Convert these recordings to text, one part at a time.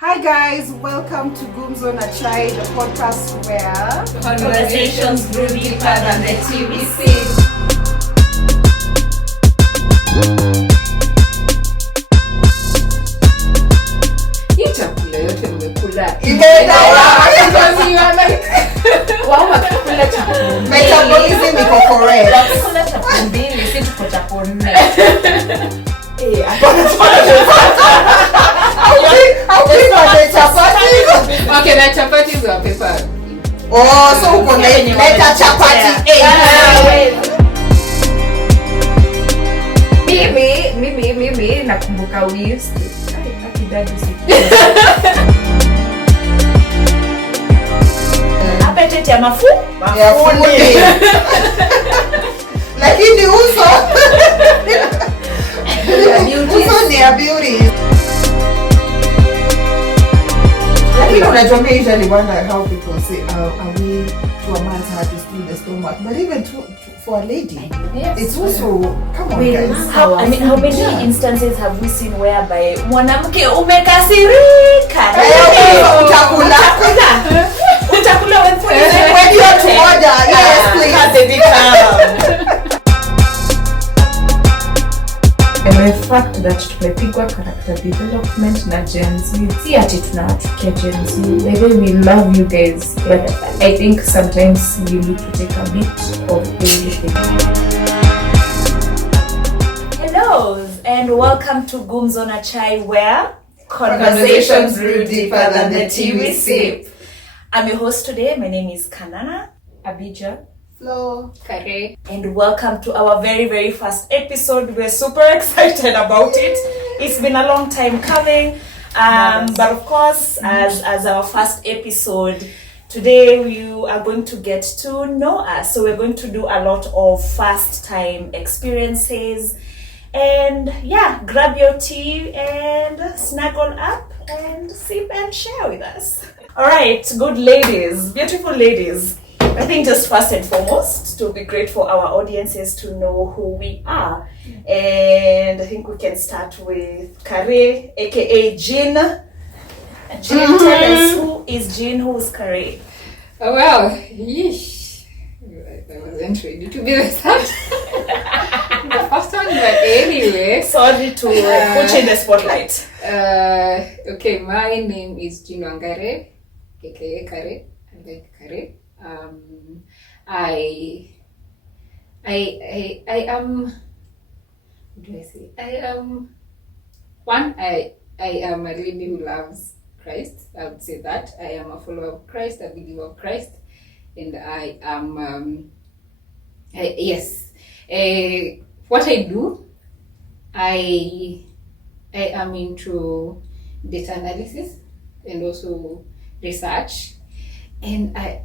Hi guys, welcome to Gumzo na Chai, the podcast where conversations grew deeper than the TVC. Hii chakula yote nimekula. Wao wakikula chakula. Metabolism iko correct. Wakikula chakula mbili, si tuko chakula nne. Okay, na chapati za pepa. Oh, so uko leta chapati. Mimi nakumbuka we used to. Appetite ya mafuni. Lakini uso ni a beauty. Unajua, I usually wonder how people say, are we to a man's heart is through the stomach, but even for a lady, yes, it's also, come on guys. How many instances have we seen whereby mwanamke umekasirika utakula when you are to order, yes please. And the fact that tumepigwa character development na Gen Z, si ati tunawachukia Gen Z. Maybe we love you guys, but I think sometimes you need to take a bit of everything. Hello and welcome to Gumzo na Chai, where conversations grew deeper than the TV sip. I'm your host today. My name is Kanana Abija. Hello, Kare. And welcome to our very, very first episode. We're super excited about it. It's been a long time coming. But of course, as our first episode, today we are going to get to know us. So we're going to do a lot of first time experiences. And yeah, grab your tea and snuggle up and sip and share with us. All right, good ladies, beautiful ladies. I think just first and foremost, to be great for our audiences to know who we are. And I think we can start with Kare, aka Jean. Jean, tell us, who is Jean, who is Kare? Oh well, yeesh. I wasn't ready to be the first one, but anyway. Sorry to put you in the spotlight. Okay, my name is Jean Wangare, aka Kare. I like Kare. I am, what do I say? I am a lady who loves Christ. I would say that. I am a follower of Christ, a believer of Christ. And I am, what I do, I am into data analysis and also research. And I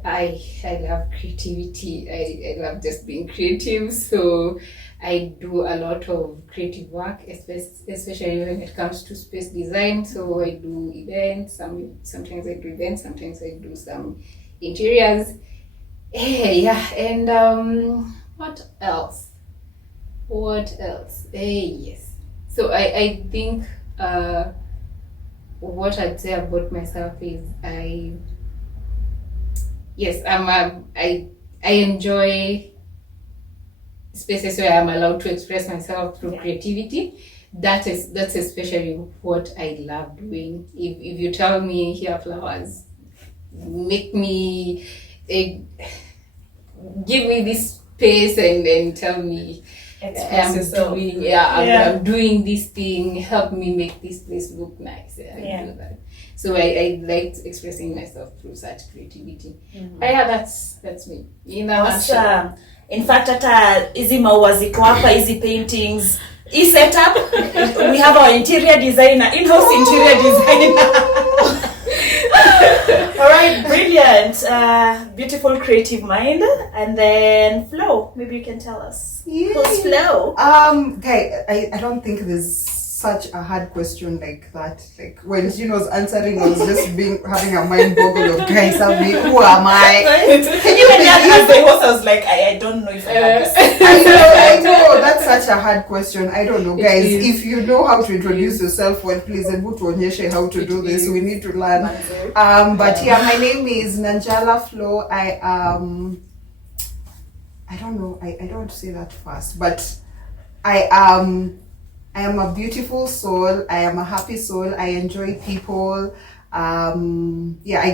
love creativity. I love just being creative. So I do a lot of creative work, especially when it comes to space design. So I do events. Sometimes I do events. Sometimes I do some interiors. Yeah. And what else? Yes. So I think what I'd say about myself is I enjoy spaces where I'm allowed to express myself through creativity. That's especially what I love doing. If you tell me here flowers, make me give me this space and tell me I'm doing this thing, help me make this place look nice. I do that. So I like expressing myself through such creativity. Mm-hmm. That's me. Awesome. In fact, hata hizi maua ziko hapa, hizi paintings, hii setup, we have our interior designer, in-house interior designer. All right, brilliant. Beautiful creative mind. And then Flo, maybe you can tell us. Yeah. Who's Flo? Okay, I don't think there's such a hard question like that. Like when Jean was answering, I was just having a mind boggle of guys. Who am I? Can you imagine as the host? I was like, I don't know if I have this. I know. That's such a hard question. I don't know, guys. If you know how to introduce yourself, well, please able to onyeshe how to do this. We need to learn. But yeah, my name is Nanjala Flo. I don't know. I don't want to say that fast, but I am a beautiful soul. I am a happy soul. I enjoy people. I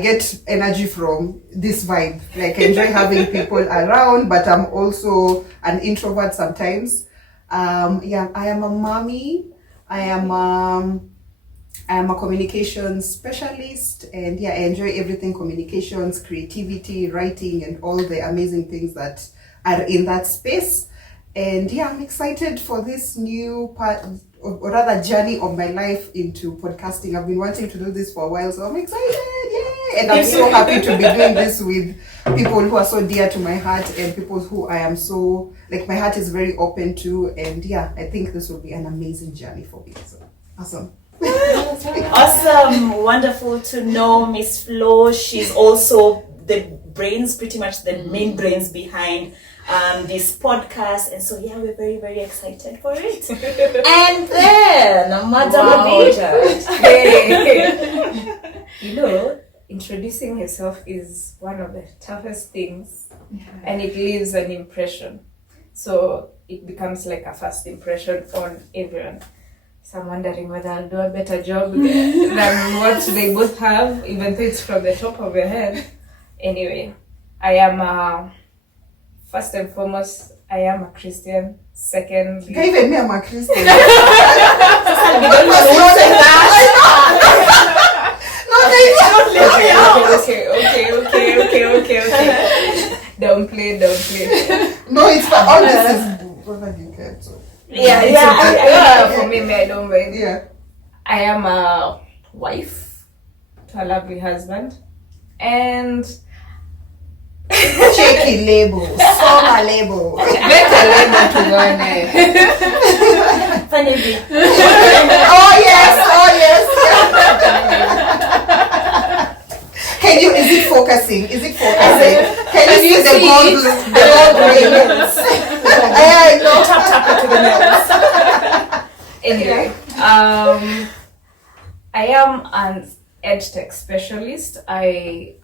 get energy from this vibe. Like I enjoy having people around, but I'm also an introvert sometimes. I am a mommy. I am a communications specialist, and I enjoy everything communications, creativity, writing, and all the amazing things that are in that space. And I'm excited for this new part, or rather journey of my life into podcasting. I've been wanting to do this for a while, so I'm excited. Yay! And I'm so happy to be doing this with people who are so dear to my heart, and people who I am so, like, my heart is very open to. And I think this will be an amazing journey for me. So awesome. Awesome. Wonderful to know Miss Flo. She's also the brains, pretty much the main brains behind this podcast, and so we're very, very excited for it. And then Madam Introducing herself is one of the toughest things, and it leaves an impression, so it becomes like a first impression on everyone. So I'm wondering whether I'll do a better job than what they both have, even though it's from the top of your head. Anyway, I am first and foremost, I am a Christian. Second, even me, I'm a Christian. Okay. Don't play. No, it's for all this is whether you care to. For me, I don't mind. Yeah. I am a wife to a lovely husband, and checky label, summer label. Better label to one. Funny bit. Oh yes. Is it focusing? Can you see the gold rings? No. Tap to the nails. Anyway, I am an EdTech specialist. I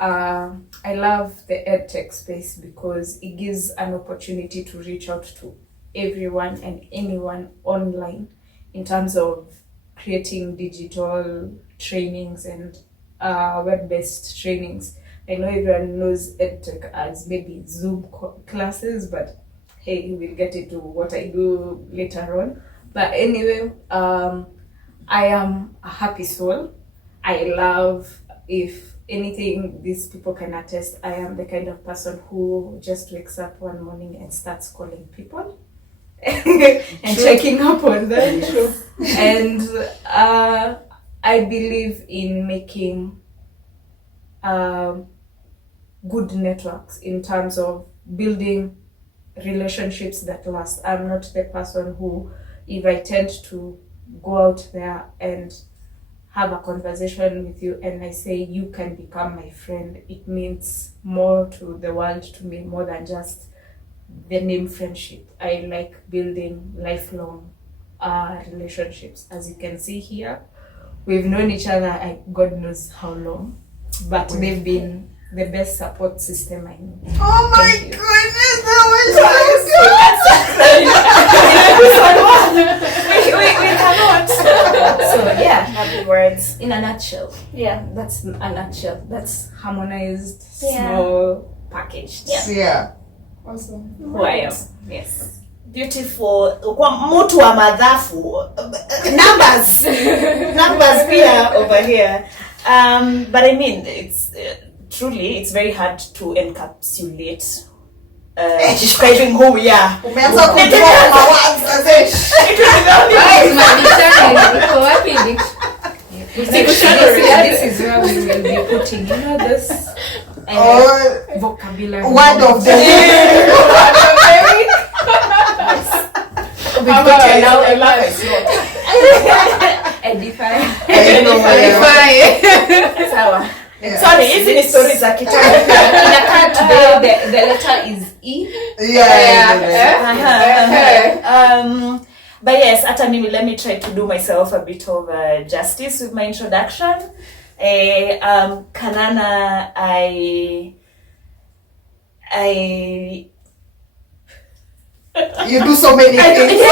love the EdTech space because it gives an opportunity to reach out to everyone and anyone online in terms of creating digital trainings and web-based trainings. I know everyone knows EdTech as maybe Zoom classes, but hey, we'll get into what I do later on. But anyway, I am a happy soul. I love, if anything, these people can attest, I am the kind of person who just wakes up one morning and starts calling people and checking up on them. Yes. And I believe in making good networks in terms of building relationships that last. I'm not the person who, if I tend to go out there and have a conversation with you and I say you can become my friend, it means more to the world, to me, more than just the name friendship. I like building lifelong relationships. As you can see here, we've known each other God knows how long, but they've been the best support system I know. Oh my goodness, that we cannot. So Happy words in a nutshell. that's a nutshell. That's harmonized, Yeah. small, packaged. Yeah. Awesome. Who I am. Yes. Beautiful. Kwa mtu wa madhafu. Numbers pia over here. But I mean, it's truly, it's very hard to encapsulate describing who we are. Umeanza kutoa mawazo sasa. This is where we will be putting, this vocabulary. Word of the day. Edify. Sawa. Yeah. Sorry, hizi ni stories za kitambo. Inakaa today the letter is E. But yes, hata mimi, let me try to do myself a bit of justice with my introduction. Kanana, You do so many things.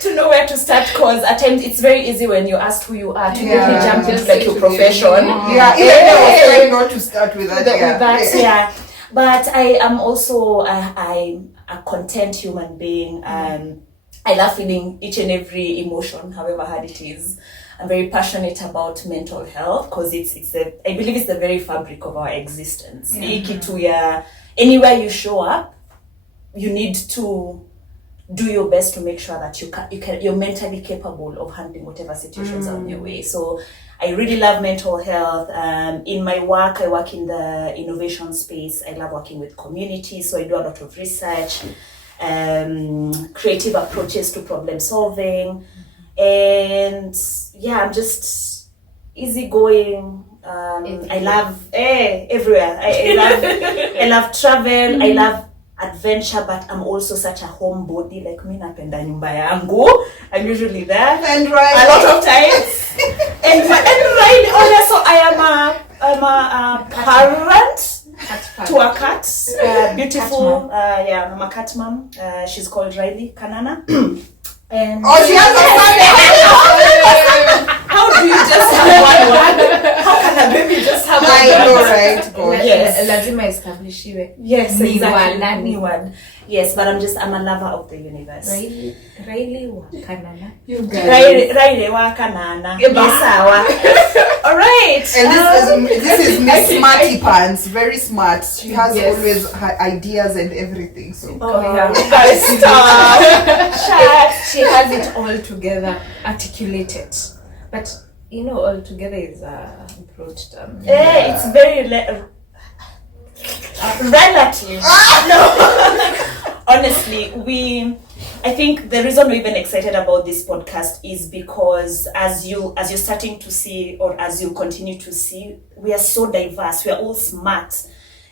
to know where to start, because at times it's very easy when you ask who you are to quickly Yeah. jump into Just like say your to profession. Yeah, even I was trying not to start with that. Yeah. But I am also I'm a content human being. I love feeling each and every emotion, however hard it is. I'm very passionate about mental health because I believe it's the very fabric of our existence. Anywhere you show up, you need to do your best to make sure that you're mentally capable of handling whatever situations are on your way. So I really love mental health. In my work, I work in the innovation space. I love working with communities, so I do a lot of research, creative approaches to problem solving, and yeah, I'm just easygoing. I love everywhere. I love travel. I love adventure, but I'm also such a homebody. Like me, napenda nyumba yangu. I'm usually there And right. a lot of times. and right. Also, I'm a parent to a cat. Beautiful. I'm a cat mom. She's called Riley Kanana. And She has a son. how do you just have one word? How can a baby just have one I know, word? right? God. Yes. Lazima establishiwe. Yes, Ni exactly. wa nani? Ni one. Yes, but I'm a lover of the universe. Riley wa Kanana. You guys. Riley wa Kanana. Yes, sawa. All right. And this is Miss Smarty Pants, very smart. She has Yes. always her ideas and everything. So Guys, stop. Shut. She has it all together, articulated. But all together is a broad term. It's very relative. No. Honestly, I think the reason we're even excited about this podcast is because as you're starting to see, or as you continue to see, we are so diverse. We are all smart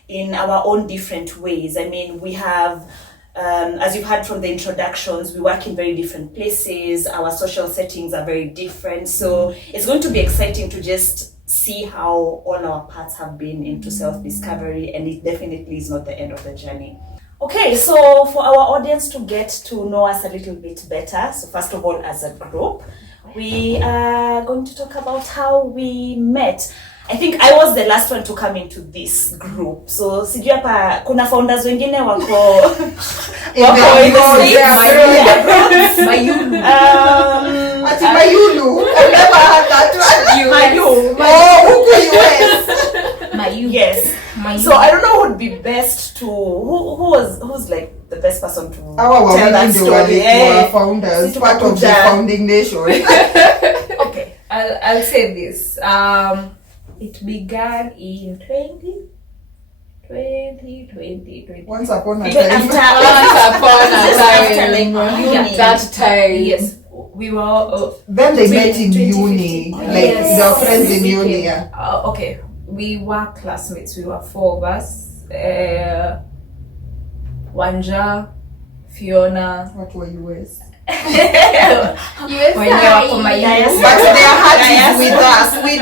in our own different ways. I mean, we have, as you've heard from the introductions, we work in very different places. Our social settings are very different. So it's going to be exciting to just see how all our paths have been into self-discovery, and it definitely is not the end of the journey. Okay, so for our audience to get to know us a little bit better, so first of all, as a group, we are going to talk about how we met. I think I was the last one to come into this group. So sijui hapa kuna founders wengine wako in the States. Mayulu. Ati Mayulu. I've never heard that one. Mayu. Huku US. Mayu. Yes. Mayu. So I don't know who would be best to who's like the best person to Our tell that women story. were founders, Sisi part of the tukakuja. founding nation. Okay, I'll say this. It began in 2020. Once upon a Even time. after like uni. That time. Yes, we were. Then they met in 2015. uni. Like Yes. they were friends in uni. Yeah. Okay, we were classmates. We were 4 of us. Wanja, Fiona. What were US? Wenye wako Mayulu. But their heart is with us. We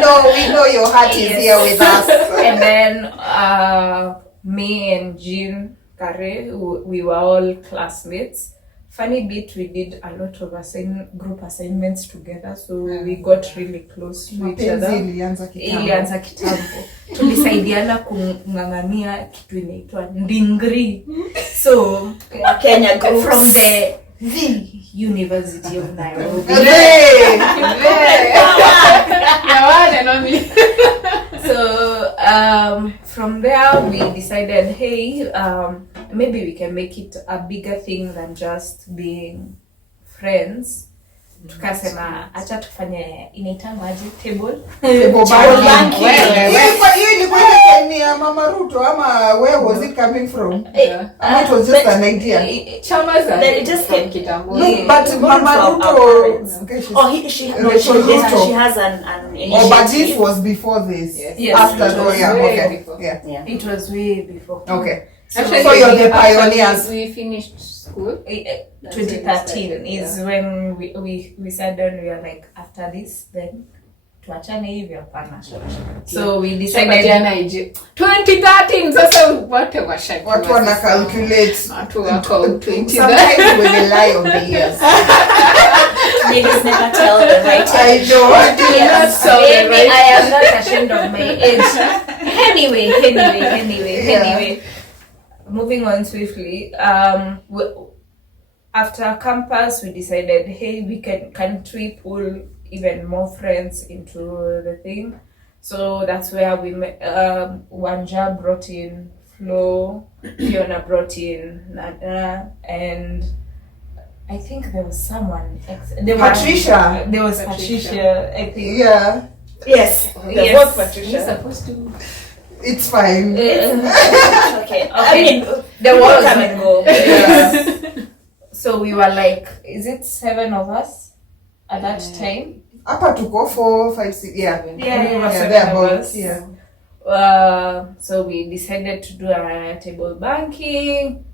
know your heart is Yes. here with us. And then me and Jean Kare, we were all classmates. Funny bit, we did a lot of group assignments together, so we got really close to each Mapenzi other. ilianza kitambo. Ilianza kitambo. Tulisaidiana kung'ang'ania kitu inaitwa ndingri. So Kenya groups. from the University of Nairobi. Hey! So from there we decided, hey, maybe we can make it a bigger thing than just being friends. Tukasema acha tufanye inaitangwa aje table Table banking. banking. Hiyo ilikuwa ile ya Mama Ruto ama where was it coming from? Yeah. It was just an idea. Chama za Then it just came. kitambo. No, but Mama From our Ruto. parents. Okay, she's- Oh, she Ruto. has an Oh, but this initiative. was before this. Yes. Yes, After it was yeah, way okay. before. Yeah. Yeah. It was way before. Okay. Actually, So you're the after pioneers. We finished school. 2013 is when we sat down. We were like, after this, then tuachane hivi hapana. So we decided. Tukapatiana ije. 2013 sasa wote washaki. Watu wana calculate. Watu wako 20. Sometimes we rely on the years. Niggas never tell the right I age. know. Yes, So maybe right. I am not ashamed of my age. Anyway. Yeah. Moving on swiftly. After campus, we decided, hey, can't we pull even more friends into the thing? So that's where we met. Wanja brought in Flo, Fiona brought in Nana, and I think there was someone. Patricia. There was Patricia, I think. Yeah. Yes. Yes. Both You're Patricia. supposed to. It's fine. Okay. I mean, There people was come and go. Yeah. So we were like, is it 7 of us at that time? Hapa tuko 4, 5, 6. Yeah. We were Yeah, 7 they're of both. us. Yeah. So we decided to do a table banking,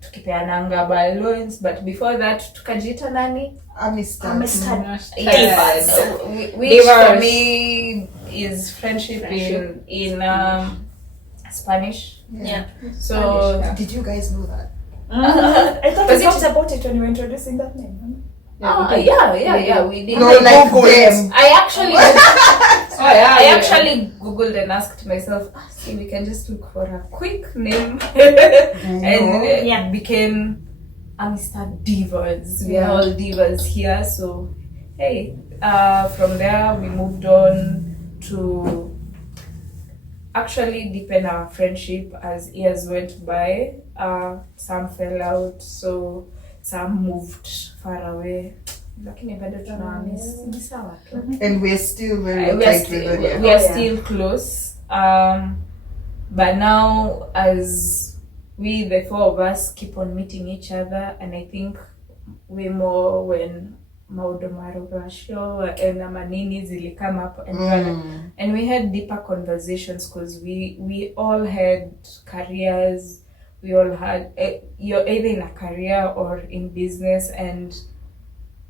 tukipeananga balloons, but before that tukajiita nani? Amistad. Yes. Which for me is friendship in Spanish. Yeah. So Did you guys know that? I thought Was we it- talked about it when you were introducing that name. yeah, we did. No, like them. I actually Oh yeah. I actually googled and asked myself, see, we can just look for a quick name, and it Yeah. became Amistad Divas. We Yeah. are all divas here, so hey. From there we moved on to actually deepen our friendship as years went by. Some fell out, so some moved far away. Lakini bado tunawamiss. Ni sawa tu. And we're still very We are, tight with them. we are Oh, yeah. still close. But now as we, the 4 of us, keep on meeting each other, and I think way more when Maudo Marurasho and Amanini Zili come up, and we had deeper conversations because we all had careers. We all had you're either in a career or in business, and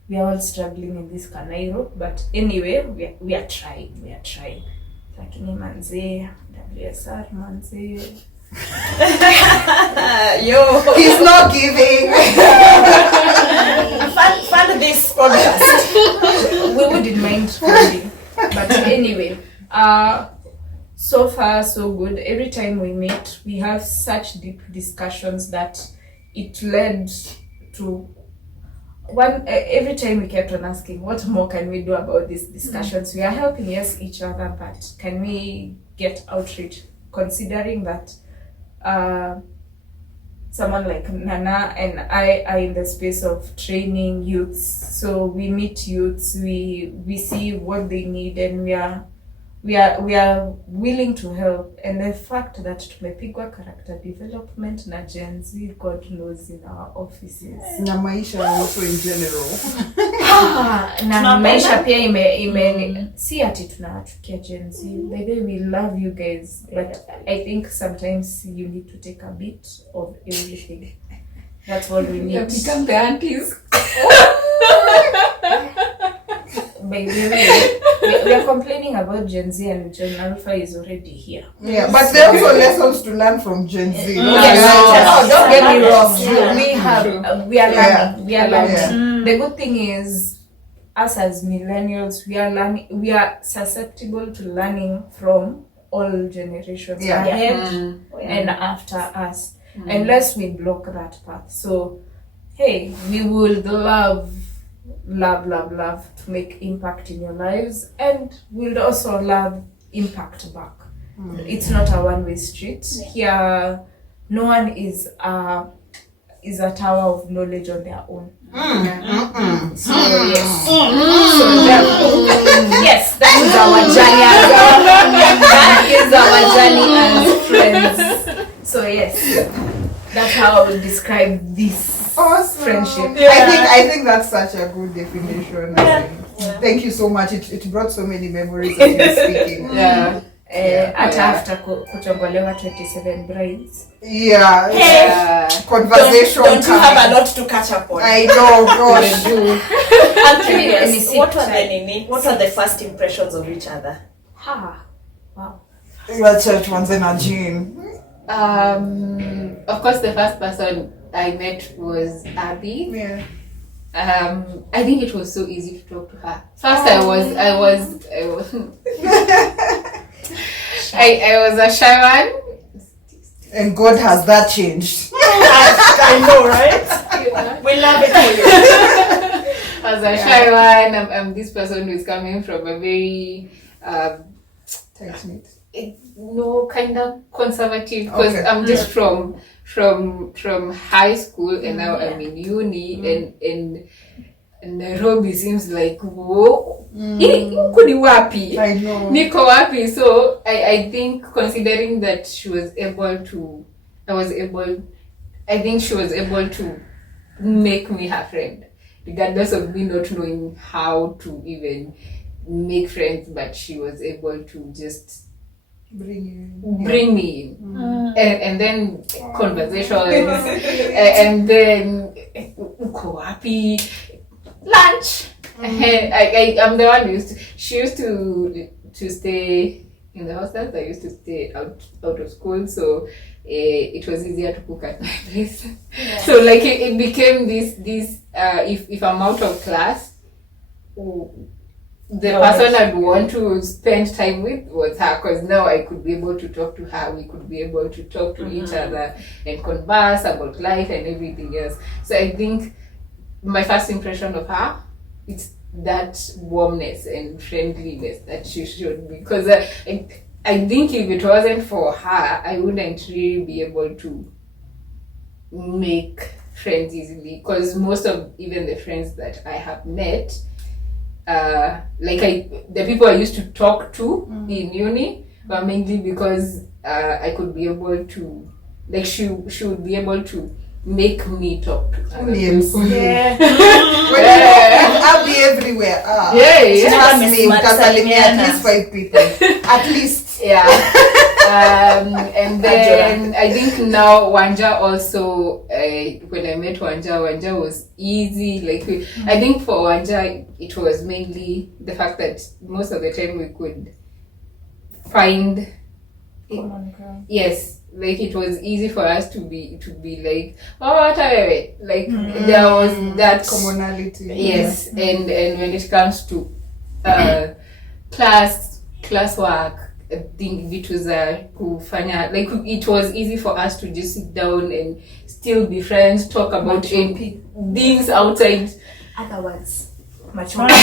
we are all struggling in this Kanairo. But anyway, we are trying. Lakini manze, WSR manze. Yo. He's not giving. Fund this podcast. We wouldn't mind funding. But anyway, so far so good. Every time we meet, we have such deep discussions that it led to every time we kept on asking, what more can we do about these discussions? We are helping each other, but can we get outreach, considering that someone like Nana and I are in the space of training youths, so we meet youths, we see what they need, and we are willing to help. And the fact that tumepigwa character development na Gen Z, God knows, in our offices. Na maisha also in general. Na Tunapenda? maisha pia ime si ati tunawachukia Gen Z. By the way, we love you guys, but I think sometimes you need to take a bit of everything. That's what we You need. become the aunties. By the way, we are complaining about Gen Z, and Gen Alpha is already here. Yeah, but there are also lessons to learn from Gen Z. Yes, don't get me wrong. Yeah. We are Yeah. learning. We are learning. Yeah. The good thing is, us as millennials, we are learning. We are susceptible to learning from all generations Yeah. ahead and after us, unless we block that path. So, hey, we would love to make impact in your lives, and we'd also love impact back. It's not a one-way street. Here, no one is a tower of knowledge on their own. So yes, so therefore, yes, that is our journey. That is our journey as friends. So yes, that's how I would describe this Awesome. friendship. I think that's such a good definition. I think. Thank you so much. It brought so many memories as you were speaking. Yeah. Hata after kutombolewa 27 brides. Yeah. Yeah. Conversation. Don't you coming. have a lot to catch up on? I know, gosh. I'm Let me curious. sit What were tight. what were the first impressions of each other? Wow. Wacha tuanze na Jean. Of course, the first person I met was Abby. Yeah. I think it was so easy to talk to her. First, I was I was a shy one. And God has that changed. I know, right? We love it for you. I was a shy one. I'm this person who is coming from a very Tight knit. kind of conservative, because Okay. I'm just from high school, and now I'm in uni, and Nairobi seems like whoa, kuni wapi? I know. Niko wapi? So I think, considering that she was able to, I think she was able to make me her friend, regardless of me not knowing how to even make friends, but she was able to just bring me in. And then conversations, and then uko wapi, lunch. I'm the one who she used to stay in the hostels. I used to stay out of school, so it was easier to cook at my place. So like it became this if I'm out of class, the person I'd want to spend time with was her, because now I could be able to talk to her. We could be able to talk to each other and converse about life and everything else. So I think my first impression of her, it's that warmness and friendliness that she showed me. Because I think if it wasn't for her, I wouldn't really be able to make friends easily. Because most of even the friends that I have met, the people I used to talk to in uni were mainly because I could be able to, like, she would be able to make me talk to other people. Yeah. I'll be everywhere. Yeah. Trust me, utasalimia at least 5 people. At least. Yeah. And then I think now Wanja also, when I met Wanja was easy. I think for Wanja, it was mainly the fact that most of the time we could find, yes, like it was easy for us to be like, oh, there was that Commonality. Yes, and when it comes to classwork, I think it was kufanya, like it was easy for us to just sit down and still be friends, talk about things outside. Otherwise, much Let me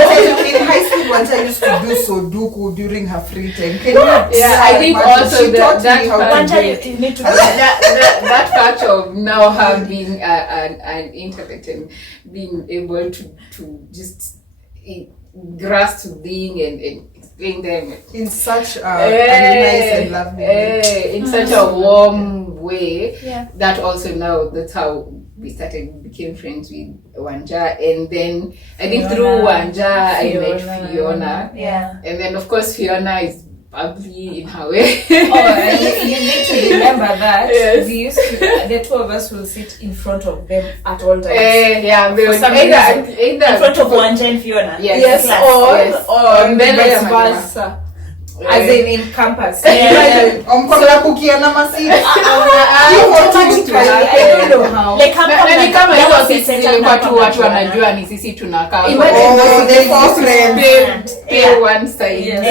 tell you, in high school, Wanja used to do Sudoku during her free time. Can you? Yeah, I think also that part, you need to that part of now her being an intellect and being able to just grasp thing and explain them in such a nice and lovely way. In such a warm way. Yeah. That also now, that's how we became friends with Wanja, and then I think through Wanja I met Fiona. Yeah. And then of course Fiona is bubbly in her way. You need to remember that Yes. we used to, the two of us will sit in front of them at all times. Yeah, they For would some either In front of Wanja and Fiona. Yes, or And then vice yeah. versa. As in campus. Mkola kukiana masiri. I don't know how. Like Nani kama hizo sisi zilikuwa tu watu wanajua ni sisi tunakaa. Oh, they four friends. Pay one side.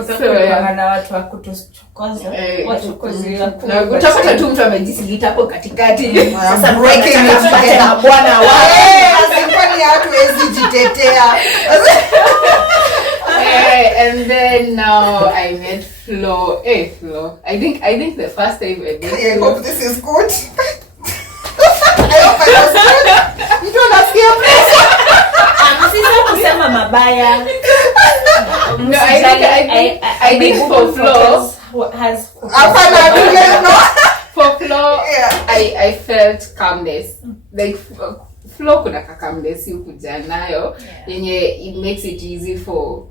Utakuwa na watu wa kutuchokoza. Wachokozi Na utapata tu mtu amejisilita hapo katikati. Sasa breaking it together. bwana Kwani watu hawezi jitetea. And then now I met Flo. Flo. I think the first time I met I Flo. hope this is good. I hope I was good. You don't ask your place. Sisi kusema mabaya. No, I think for Flo has Hapana, vile, no? for Flo Yeah. I felt calmness. Like Flo kuna ka calmness kuja nayo yenye it makes it easy for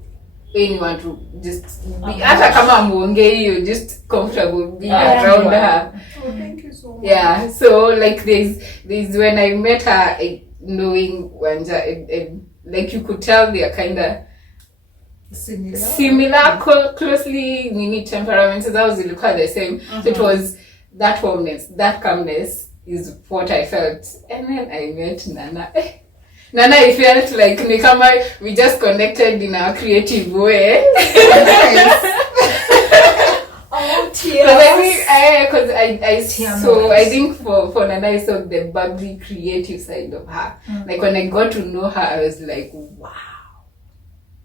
anyone to just be hata kama muongei you just comfortable being around her. Oh, thank you so much. Yeah, so like there's when I met her, knowing Wanja, like you could tell they are kind of similar, closely nini temperaments. So that was quite the same. So it was that warmness, that calmness is what I felt. And then I met Nana. Nana, I felt like Nikama, we just connected in a creative way. Oh, Because I think for Nana, I saw the bubbly, creative side of her. Like when I got to know her, I was like, wow.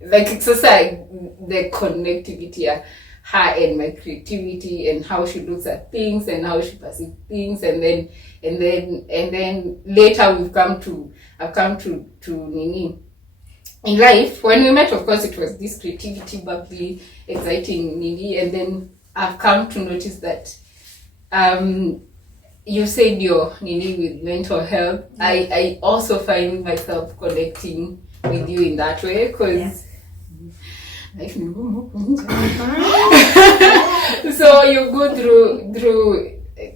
Like it's just like the connectivity of her and my creativity and how she looks at things and how she perceives things, and then later I've come to Nini. In life, when we met, of course, it was this creativity, bubbly, exciting Nini, and then I've come to notice that you said your Nini with mental health. I also find myself connecting with you in that way, because so you go through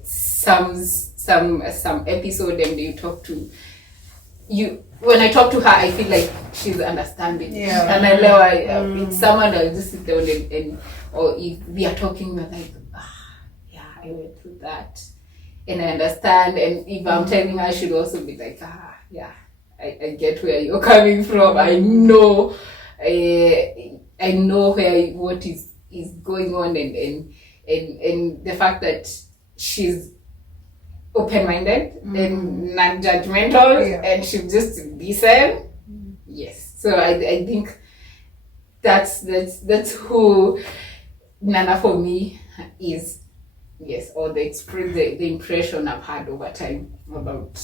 some episode and you talk to you. When I talk to her, I feel like she's understanding. Yeah. And I know it's someone I'll just sit down and or if we are talking, we're like, yeah, I went through that. And I understand. And if I'm telling her, she'll also be like, yeah, I get where you're coming from. I know what is going on, and the fact that she's open-minded and non-judgmental, and she'll just listen. Yes, so I think that's who Nana for me is. Yes, or the impression I've had over time about.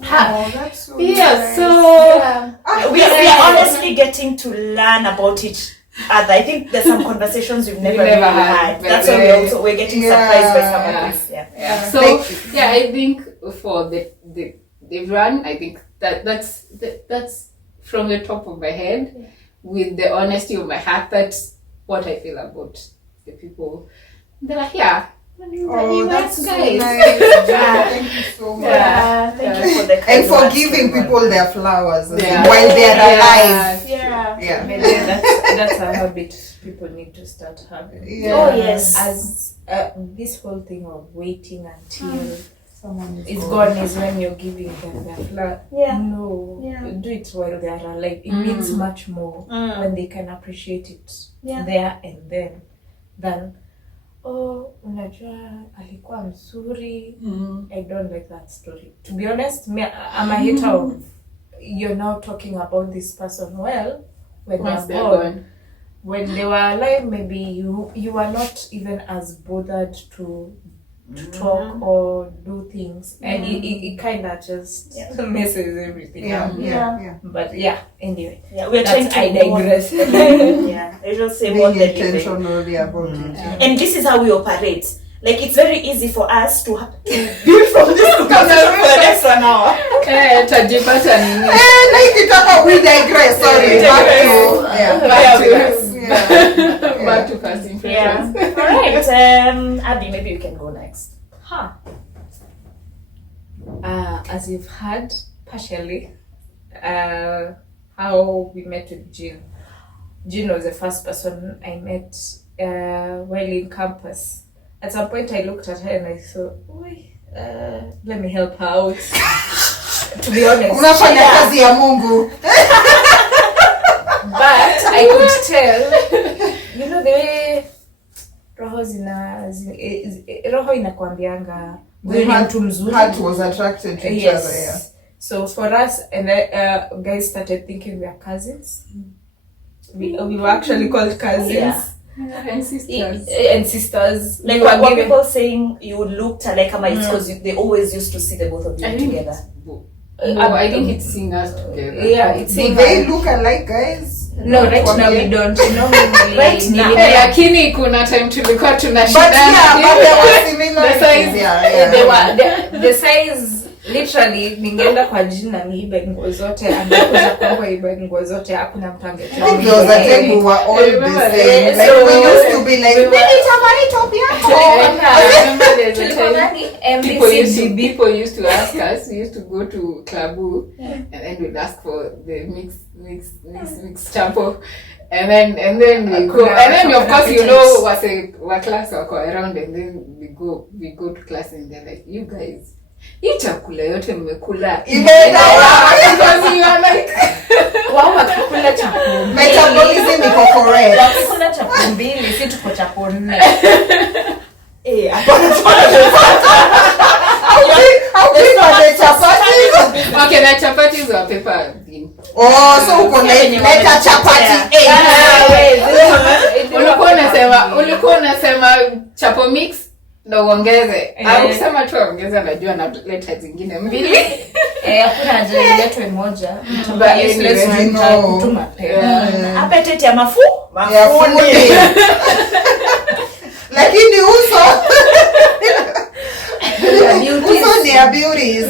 Oh, that's so Yeah, nice. so we are honestly getting to learn about each other. I think there's some conversations we've never really had. but That's why we're getting surprised by some of this. Yeah. So I think for the run, I think that's from the top of my head, with the honesty of my heart. That's what I feel about the people that are here. Oh, that's so guys. nice. Thank you so much. Thank you for the kind And for words, giving everyone. people their flowers Yeah. while they are alive. Yeah. Maybe that's a habit people need to start having. Yeah. Oh yes. As this whole thing of waiting until Someone it's gone is when you're giving them their flower. Yeah. No, Yeah. do it while they are alive. It means much more when they can appreciate it there and then than unajua alikuwa mzuri. I don't like that story. To be honest, I'm a hater of you're now talking about this person well when Once they're they're gone. gone. When they were alive, maybe you were not even as bothered to talk or do things, and it kind of just messes everything up. Yeah. But anyway, We're trying I to digress. I just say what Being they're living. intentional about it. And this is how we operate. Like it's very easy for us to build from this conversation for the next 1 hour. Tajipata nini? We digress. Sorry. Back to first impressions. All right. Abby, maybe you can go next. As you've heard partially, how we met with Jean. Jean was the first person I met while in campus. At some point, I looked at her and I thought, let me help her out. To be honest. Unafanya kazi ya Mungu. But I could tell, the way roho inakwambianga mtu mzuri. Heart was attracted to each other. Yeah. So for us, and guys started thinking we are cousins. We were actually called cousins. Yeah. And sisters. And sisters. Like We were what given- people saying you looked like it's because they always used to see the both of you I think together. No, I think it's seeing us together. Yeah, it's Do seeing they look alike, guys? No, right now we don't. You know, Right now. Lakini kuna time tulikuwa But tunashindana. yeah, but there were similarities. The size, Yeah. They were the size literally ningeenda kwa jina niibe nguo zote, angekuja kwangu aibe nguo zote, hakuna mtu I angetoa. think there was a time we were all the same. Like So, we used to be like, we were- "Nini tamani top yako?" I remember there's a Tulikuwa time nani? people used to ask us. We used to go to Klabu, and then we'd ask for the mix chapo, and then we go, and then of course you know what class wako around, and then we go to class, and they're like, you guys, hii chakula yote mmekula Imeenda wapi? because you are like Wao wakikula chapo. Metabolism iko correct. Wakikula chapo mbili, si tuko chapo 4. How big are the chapatis? okay, na chapatis wa paper thin. Oh, so uko like leta chapati 8. ulikuwa unasema chapo mix ndo uongeze au kusema tu ongeze, najua na leta zingine mbili. Hakuna haja iletwe moja. But anyway, Tutakutuma pema. Appetite ya Yeah, mafundi. fundi. Lakini uso ni ya beauties.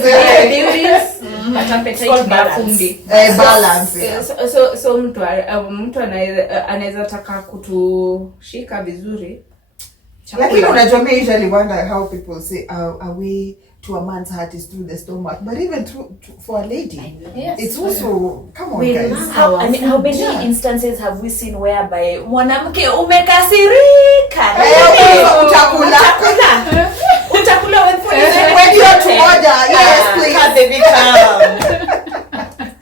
Balance. So mtu anaweza taka kutushika vizuri. Lakini unajua, me usually wonder how people say are we to a man's heart is through the stomach, but even for a lady, Yes. it's also, come on We guys. love How many Yeah. instances have we seen whereby mwanamke umekasirika? Utakula. Utakula When you are together, yes, please. Calm, baby, calm.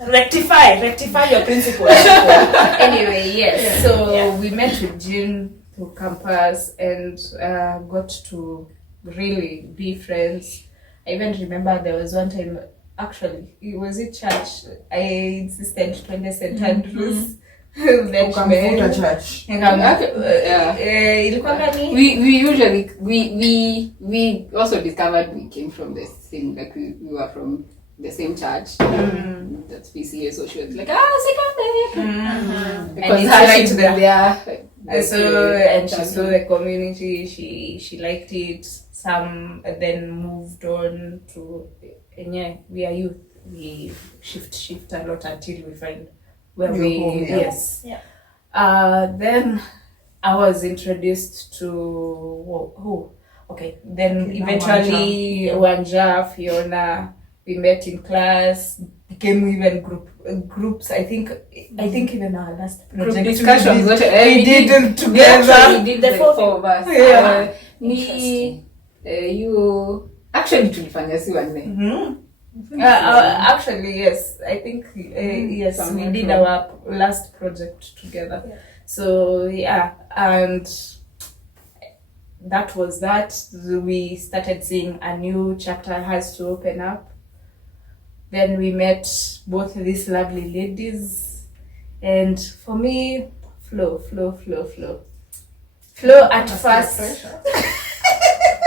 Rectify your principles. Anyway, yes. So Yeah. we met with Jean through campus and got to really be friends. I even remember there was one time, actually, it was at church. I insisted to attend St. Andrews. Then Ukamfuta church. ilikuwa gani? We usually we also discovered we came from the same, like we were from the same church. That's PCA, so she was like, And because it's her right she'd there. been there. And she saw the community. She liked it. Some then moved on to. And yeah, we are youth. We shift a lot until we find where Your we home, yeah. yes. Yeah. Then I was introduced to who? Okay. Then Kina eventually Wanja, Fiona. We met in class. Became even groups. I think even our last project Group discussions. we did them We together. actually did The the four four of us. Yeah. Me, you. Actually, tulifanya si wanne. Actually, yes. I think yes, we Somewhere did from- our last project together. Yeah. So yeah, and that was that. We started seeing a new chapter has to open up. Then we met both these lovely ladies, and for me, flow. At first,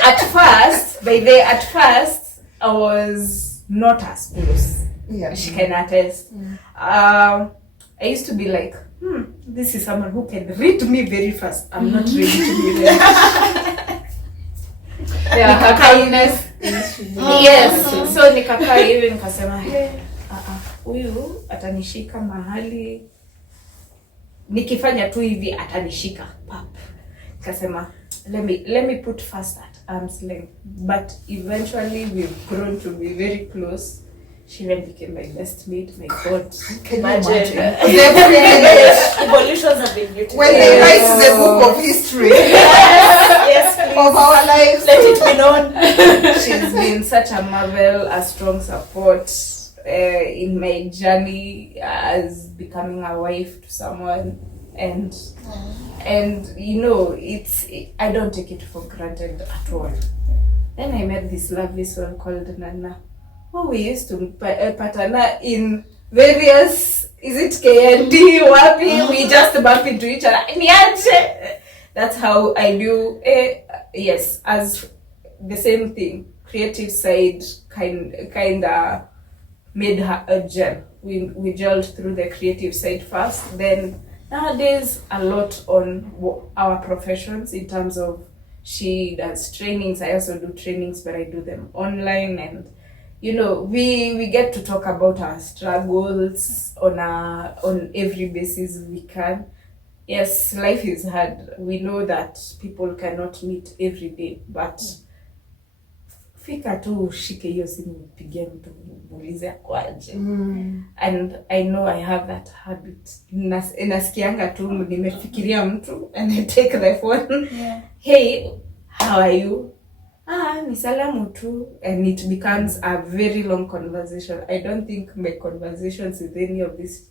at first, I was not as close. Yeah. She can attest. I used to be like, this is someone who can read me very fast. I'm not ready to be read. Yeah, her kindness. Yes. So nikakaa hivi nikasema, huyu atanishika mahali nikifanya tu hivi atanishika pap. Nikasema let me put first at arm's length, but eventually we've grown to be very close. She even became my best mate. My God, Can you Imagine. imagine? Evolutions have been beautiful. When they write the book of history Yes, please. of our lives. Let it be known. she's been such a marvel, a strong support in my journey as becoming a wife to someone, and you know, I don't take it for granted at all. Then I met this lovely soul called Nana, who we used to patana in various, is it KND, wapi, we just bump into each other. Niache. That's how I knew, yes, as the same thing, creative side kinda made her a gel. We gelled through the creative side first, then nowadays a lot on our professions in terms of she does trainings. I also do trainings, but I do them online, and we get to talk about our struggles on every basis we can. Yes, life is hard. We know that people cannot meet every day, but fika tu ushike hiyo simu upigie mtu muulize akwaje. And I know I have that habit. Nasikianga tu nimefikiria mtu and I take the phone. Hey, how are you? Ni salamu tu, and it becomes a very long conversation. I don't think my conversations with any of these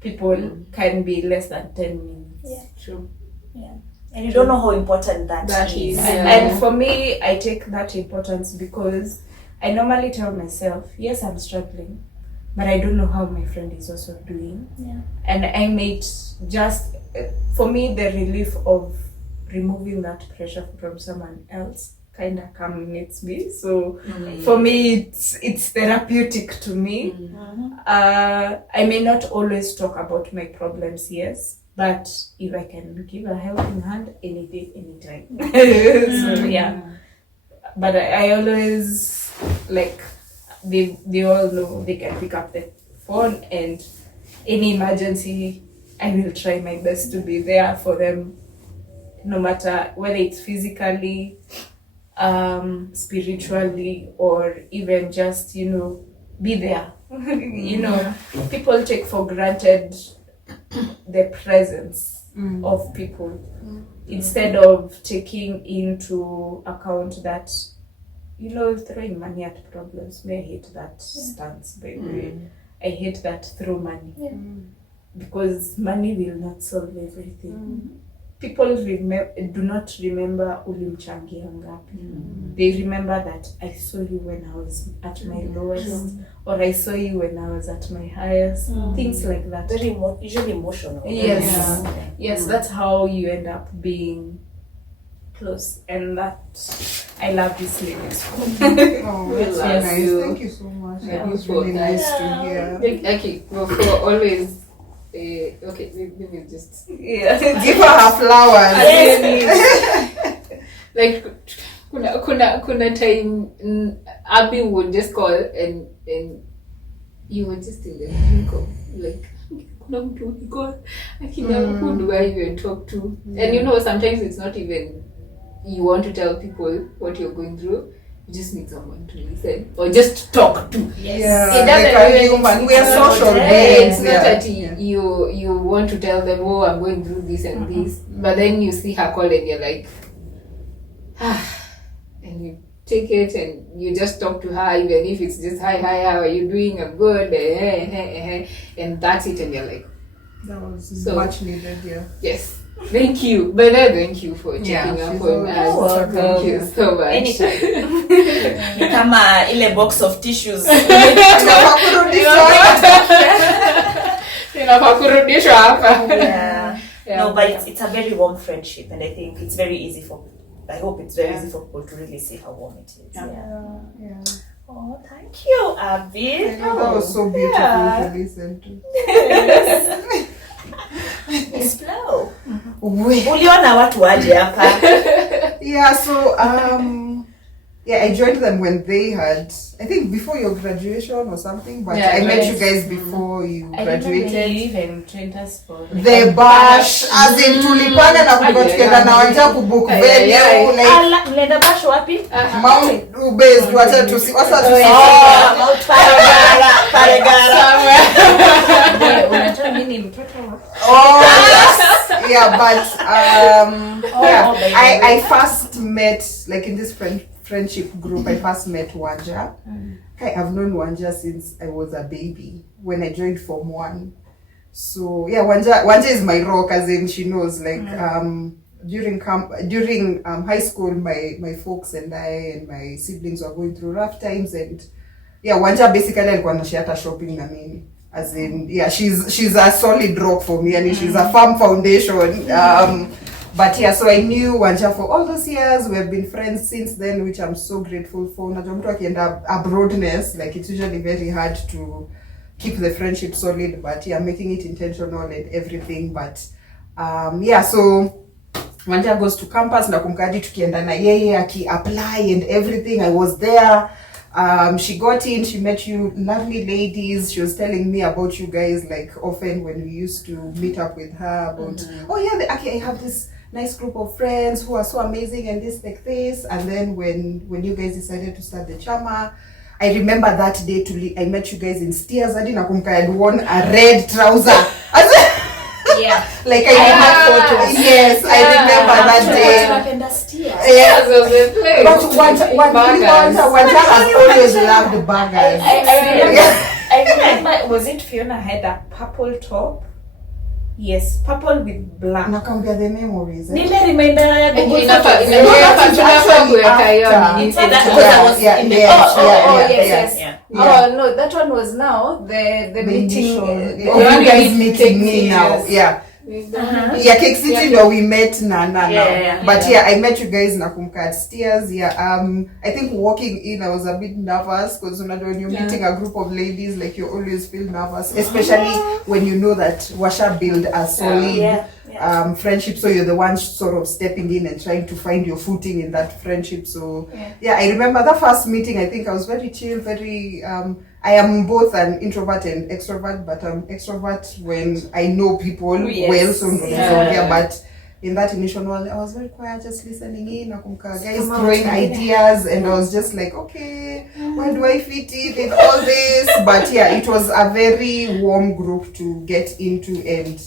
people can be less than 10 minutes. Yeah. True. Yeah. And you don't know how important that is. And for me, I take that importance because I normally tell myself, yes, I'm struggling, but I don't know how my friend is also doing. Yeah. And I made just, for me, the relief of removing that pressure from someone else kind of culminates me. So for me, it's therapeutic to me. I may not always talk about my problems, yes, but if I can give a helping hand any day, anytime. So yeah. But I always, like, they all know they can pick up the phone, and any emergency, I will try my best to be there for them, no matter whether it's physically, spiritually, or even just, be there. People take for granted the presence of people instead of taking into account that, throwing money at problems. I hate that stance, by the way. I hate that throw money. Because money will not solve everything. People do not remember ulimchangia ngapi. They remember that I saw you when I was at my lowest, or I saw you when I was at my highest. Things like that. Very usually emotional. Yes. Yes, that's how you end up being close, and that I love this ladies. Oh, that's so love nice. you. Thank you so much. Yeah, That was for really that. nice to hear. Okay, well, for always. Okay, we will just Give her her flowers. like kuna time Abby would just call and you were just in the blink of like kuna mtu call akina who do I even talk to? And sometimes it's not even you want to tell people what you're going through. You just need someone to listen or just talk to. Yeah, It doesn't like a really human. We are it's not- social It's beings. not that Yeah. you want to tell them, oh, I'm going through this and this, but then you see her call and you're like, and you take it and you just talk to her, even if it's just hi, how are you doing? I'm good, and that's it, and you're like, That was So- much needed, yeah. yes. Thank you, but thank you for Yeah, checking up she's on always us. Thank you so much. Anytime. Ni kama ile box of tissues. Anafaa kurudishwa. Inafaa kurudishwa hapa. Yeah. Yeah. No, but it's a very warm friendship, and I think it's very easy I hope it's very easy for people to really see how warm it is. Yeah. Yeah. Oh, thank you, Abby. I know, that was so beautiful Yeah. to listen to. It's slow. We- Uliona watu waje hapa. Yeah, so I joined them when they had, I think before your graduation or something, but Yeah, I met you yes. guys before you I remember you graduated. even trained us for The bash, as in tulipanga na kulikuwa tukienda na wanja kubook venue, like Ala, mnaenda bash wapi? Mount Ubez, wacha tusi, Mount Paragara. unatoa nini mtoto wa Oh yes, yeah, but yeah, baby. I first met like in this friendship group. I first met Wanja. I've known Wanja since I was a baby when I joined Form 1. So yeah, Wanja is my rock, as in she knows like during high school my folks and I and my siblings were going through rough times, and yeah, Wanja basically alikuwa anashare shopping na mimi. As in, yeah, she's a solid rock for me, and she's a firm foundation. But yeah, so I knew Wanja for all those years. We have been friends since then, which I'm so grateful for. Najua mtu akienda abroadness, like it's usually very hard to keep the friendship solid, but yeah, making it intentional and everything. But yeah, so Wanja goes to campus na kumkadi tukienda na yeye aki-apply and everything. I was there. She got in, she met you lovely ladies. She was telling me about you guys, like often when we used to meet up with her about, oh yeah, I have this nice group of friends who are so amazing and this like this. And then when you guys decided to start the chama, I remember that day I met you guys in Steers. I had worn a red trouser. Yeah. Like I had photos. Yes, I remember that day. Yes. But Wanja has always loved burgers. I remember, was it Fiona had a purple top? Yes, purple with black. Nakwambia the memories. Nile remember ya Google Inafaa kuweka hiyo nini. Yes. Oh no, that one was now the meeting. You guys meeting me now. Yeah. Yeah, Cake City where we met now. But yeah, I met you guys nakumka at Steers. Yeah, I think walking in I was a bit nervous because when you're meeting a group of ladies, like you always feel nervous, especially when you know that Washa build a solid friendship, so you're the one sort of stepping in and trying to find your footing in that friendship. So yeah, I remember the first meeting. I think I was very chill, very I am both an introvert and extrovert, but I'm extrovert when I know people well. So but in that initial one, I was very quiet, just listening in. Guys throwing ideas, and I was just like, okay, where do I fit in all this? But yeah, it was a very warm group to get into, and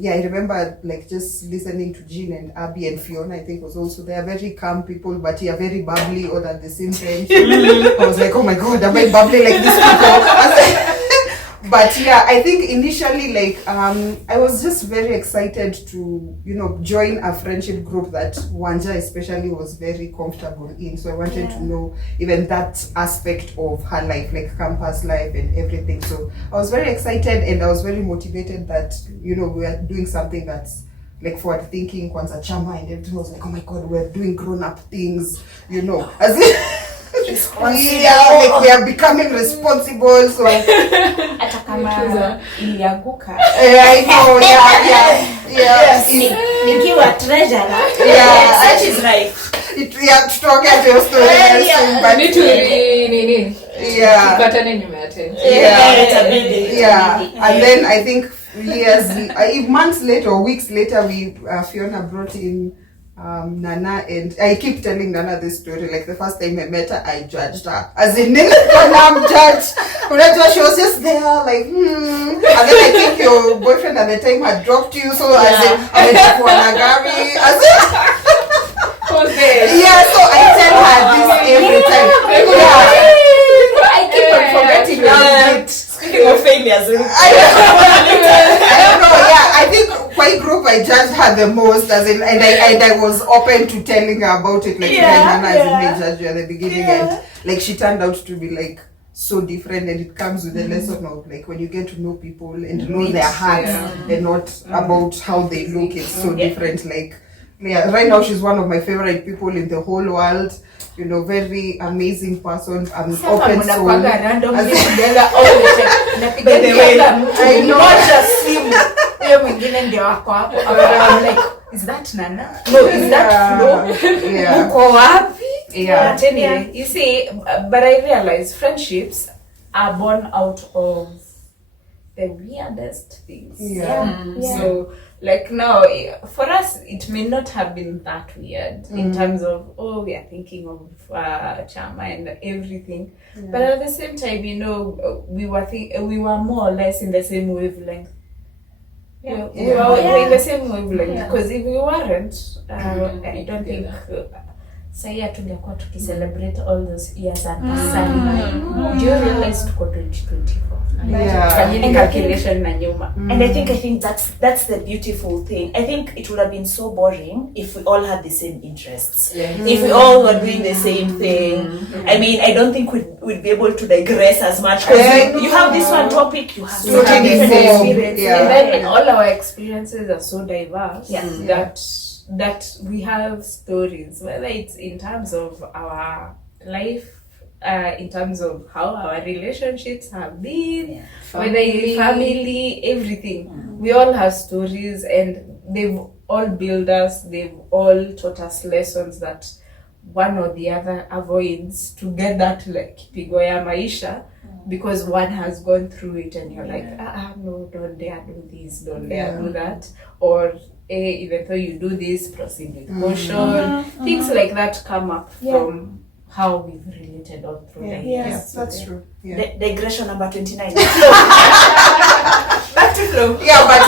yeah, I remember like just listening to Jean and Abby and Fiona. I think was also there. Very calm people, but yeah, very bubbly all at the same time. I was like, oh my god, am I bubbly like these people? But yeah, I think initially like I was just very excited to join a friendship group that Wanja especially was very comfortable in. So I wanted to know even that aspect of her life, like campus life and everything. So I was very excited and I was very motivated that we are doing something that's like forward thinking, Kwanza Chama, and everything was like, oh my god, we're doing grown up things, as like we are becoming responsible. So hata kama ilianguka. I know, yeah. Nikiwa treasurer. Yeah, that is right. To talk at your story soon, but need to kipatane nimeattend. Yeah. And then I think months later or weeks later, Fiona brought in Nana, and I keep telling Nana this story. Like the first time I met her, I judged her. As in, I'm judged. She was just there, like, And then I think your boyfriend at the time had dropped you, so I went to Wanagari. Yeah, so I tell her this every time. I keep on forgetting it. Speaking of failures, I don't know. Yeah, I think my group I judged her the most, and I was open to telling her about it. Like Nana as judged you at the beginning, and like she turned out to be like so different, and it comes with the lesson of like when you get to know people and know their hearts and not about how they look. It's so different. Like right now she's one of my favorite people in the whole world. Very amazing person. I'm open soul. I know. Not just him. Like, is that Nana? No, is that Flo? Yeah. But anyway, you see, but I realize friendships are born out of the weirdest things. So like now for us it may not have been that weird in terms of we are thinking of Chama and everything, but at the same time we were more or less in the same wavelength. We were in the same wavelength, because if we weren't I don't think Saya tungekuwa tukicelebrate all those years and do you realize tuko 2024? And I think that's the beautiful thing. I think it would have been so boring if we all had the same interests. If we all were doing the same thing. I mean, I don't think we'd be able to digress as much, because you have this one topic, you have different experiences, and then all our experiences are so diverse that we have stories, whether it's in terms of our life in terms of how our relationships have been, Yeah. whether it's family, everything. We all have stories, and they've all built us. They've all taught us lessons that one or the other avoids to get that like kipigo ya maisha, because one has gone through it, and you're like, no, don't dare do this, don't dare do that, or even though you do this, proceed with caution. Things like that come up from how we've related all through the years. That's true. Yeah. Digression number 29. Back to flow. Yeah, but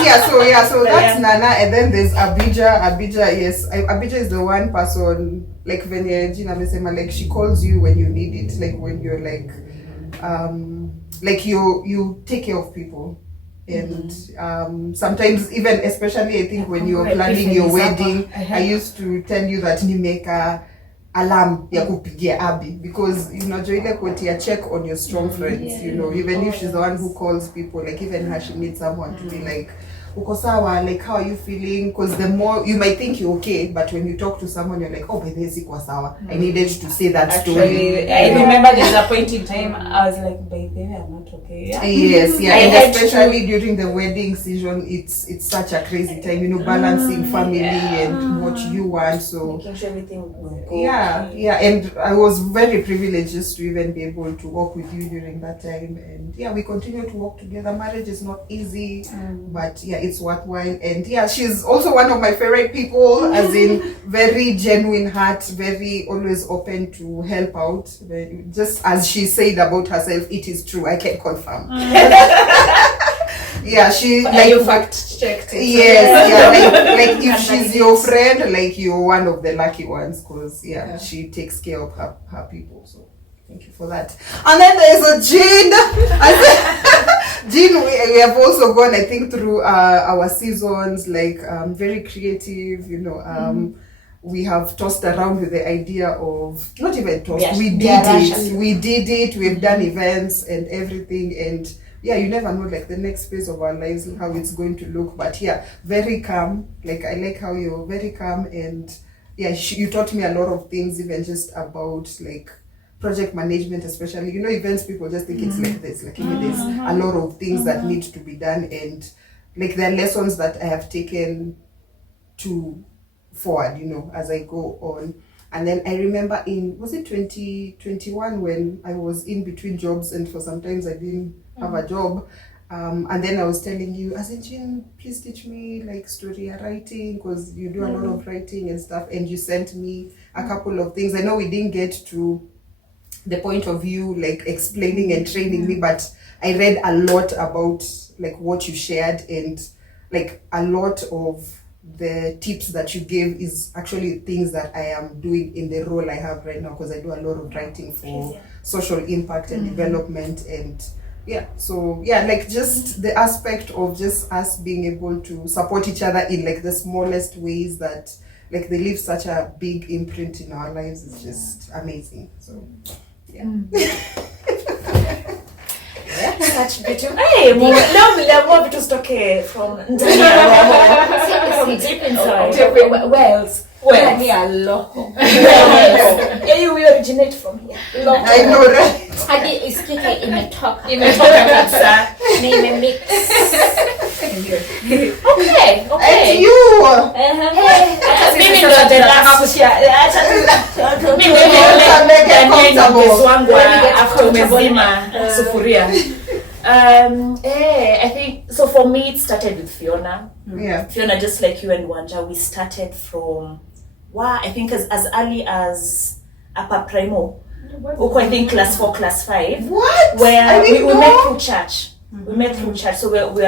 so that's Nana, and then there's Abija. Abija, yes, Abija is the one person, like venye Gina amesema, like she calls you when you need it, like when you're like you take care of people. And sometimes even, especially I think when you're planning your wedding, I used to tell you that nimeka alarm ya kupigia Abby, because you know ile quote ya check on your strong friends, you know, even if she's the one who calls people, like even her, she needs someone to be like, uko sawa, like how are you feeling, because the more you might think you're okay, but when you talk to someone you're like, oh, by the way, sikuwa sawa. I needed to say that story. Actually, I remember there's a point in time I was like, by the way, I'm not okay. Yes, and especially during the wedding season, it's such a crazy time, you know, balancing family and what you want, so Making sure everything will go. and I was very privileged just to even be able to work with you during that time, and we continue to work together. Marriage is not easy, but it's worthwhile, and she's also one of my favorite people, as in very genuine heart, very always open to help out. Just as she said about herself, it is true, I can confirm. She But like you fact checked it. Yes, like if she's your friend, like you're one of the lucky ones, because she takes care of her people. So thank you for that. And then there's a Jean. Jean, we have also gone, I think, through our seasons, like very creative, you know. We have tossed around with the idea of, not even tossed, we did it, we've done events and everything, and you never know, like the next phase of our lives, how it's going to look. But very calm. Like I like how you're very calm, and you taught me a lot of things, even just about like project management, especially, you know, events, people just think it's like this, like there's a lot of things that need to be done, and like there are lessons that I have taken to forward, you know, as I go on. And then I remember was it 2021, when I was in between jobs, and for sometimes I didn't have a job, and then I was telling you, as in, Jean, please teach me like story writing, because you do a lot of writing and stuff, and you sent me a couple of things. I know we didn't get to the point of you like explaining and training me, but I read a lot about like what you shared, and like a lot of the tips that you gave is actually things that I am doing in the role I have right now, because I do a lot of writing for social impact and development, and like just the aspect of just us being able to support each other in like the smallest ways that like they leave such a big imprint in our lives is just amazing. So Such beautiful. Hey, leo vitu stoke from ndani ya roho. From deep inside. Wells. Ndani ya loho. We originate from here. Loho. I know, right? Hadi isikike imetoka. Imetoka kabisa. Na imemix. Okay. And you. Mimi ndo the last. Mimi wangu after umezima sufuria. I think so. For me, it started with Fiona. Fiona, just like you and Wanja, we started from I think as early as upper primo. I think class 4, class 5. What? Where we met through church. We met through church, so we're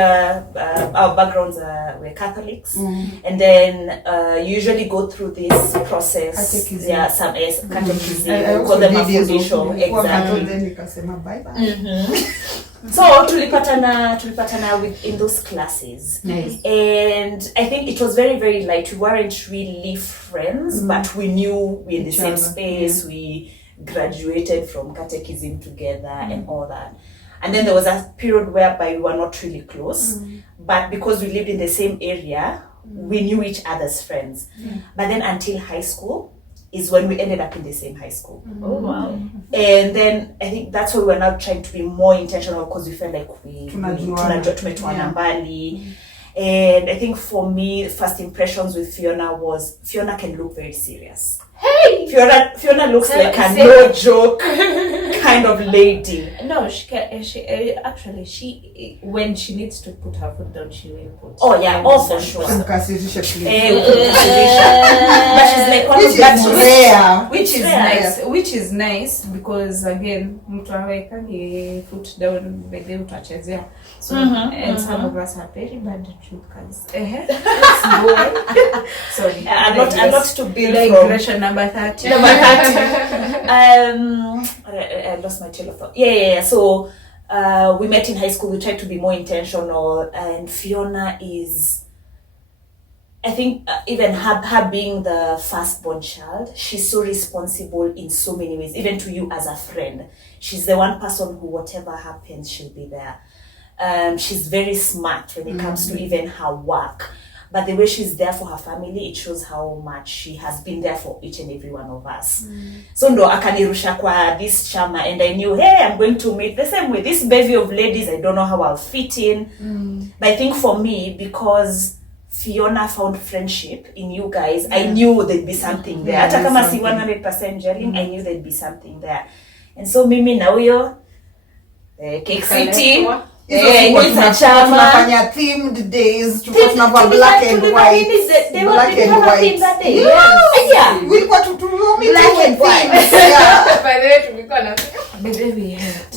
our backgrounds we're Catholics, and then you usually go through this process. Catechism. Some catechism. I Call them a did fundisho. Exactly. Then nikasema bye bye. So tulipatana in those classes. Nice. And I think it was very, very light. We weren't really friends, but we knew we're in the Each same other. space. We graduated from catechism together and all that. And then there was a period whereby we were not really close, but because we lived in the same area, we knew each other's friends. But then until high school, is when we ended up in the same high school. Oh wow. And then I think that's why we're now trying to be more intentional because we felt like tumejuana mbali. And I think for me, first impressions with Fiona was Fiona can look very serious. Hey! Fiona looks like a no joke kind of lady. No, she can. She when she needs to put her foot down, she will put. Oh yeah, oh for sure. Because it's just But she's like one which of that is rare. Which is Yeah. nice. Which is nice because again, mtu awekangi foot down bede utachezea. So and some of us are very bad jokers. Let's go on. Sorry. I'm not to build from. Digression number 30. Number 30. I lost my train of thought. Yeah. So we met in high school. We tried to be more intentional, and Fiona is, I think, even her being the firstborn child, she's so responsible in so many ways. Even to you as a friend, she's the one person who, whatever happens, she'll be there. She's very smart when it comes to even her work. But the way she's there for her family, it shows how much she has been there for each and every one of us. So ndo akanirusha kwa this chama, and I knew, hey, I'm going to meet the same way. This bevy of ladies, I don't know how I'll fit in. But I think for me, because Fiona found friendship in you guys, I knew there'd be something there. Hata kama si 100% gelling, I knew there'd be something there. And so mimi na huyo, Cake City, tunafanya themed days, tunavaa black and white. Black and white. Yeah. Wilikuwa tutuyomi Black and white. By the way, tulikuwa na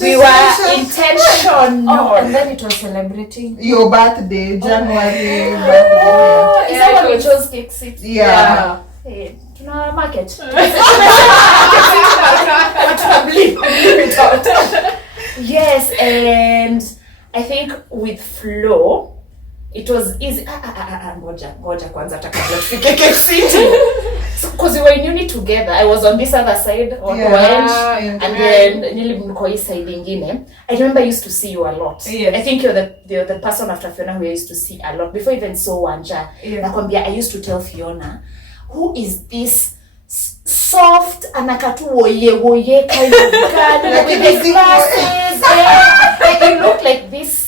We were intentional. And then it was celebrating. Your birthday, January. Is that why we chose Cake City? Yeah. Hey, tuna market. Yes, and I think with Flo, it was easy. Ngoja kwanza kabla tufike Cake City. Because we were in uni together. I was on this other side on and then nilikuwa hii side ingine. I remember I used to see you a lot. Yes. I think you're the person after Fiona who I used to see a lot before even saw Wanja. Nakwambia, I used to tell Fiona, who is this soft anakatu woye kind of girl with the glasses? Like you look like this.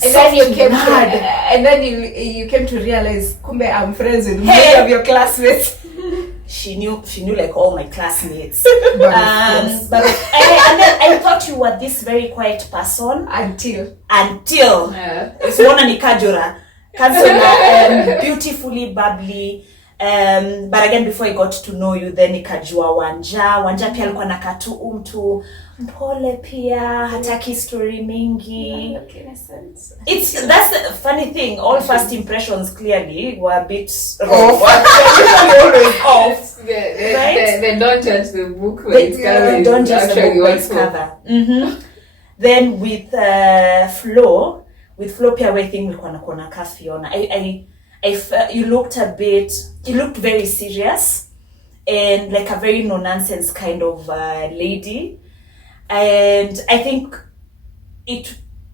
And then you came to realize, kumbe I'm friends with many of your classmates. She knew like all my classmates. But and then I thought you were this very quiet person Until Simona ni Kajura, beautifully bubbly. But again, before I got to know you, then nikajua Wanja pia alikuwa nakatu mtu mpole pia, hataki story mingi. That's the funny thing. All first impressions clearly were a bit wrong. Always off. They don't judge the book when it's They don't judge the book by its cover. Then with Flo pia I think nilikuwa nakuona ka Fiona. I felt you looked very serious and like a very no-nonsense kind of lady. And I think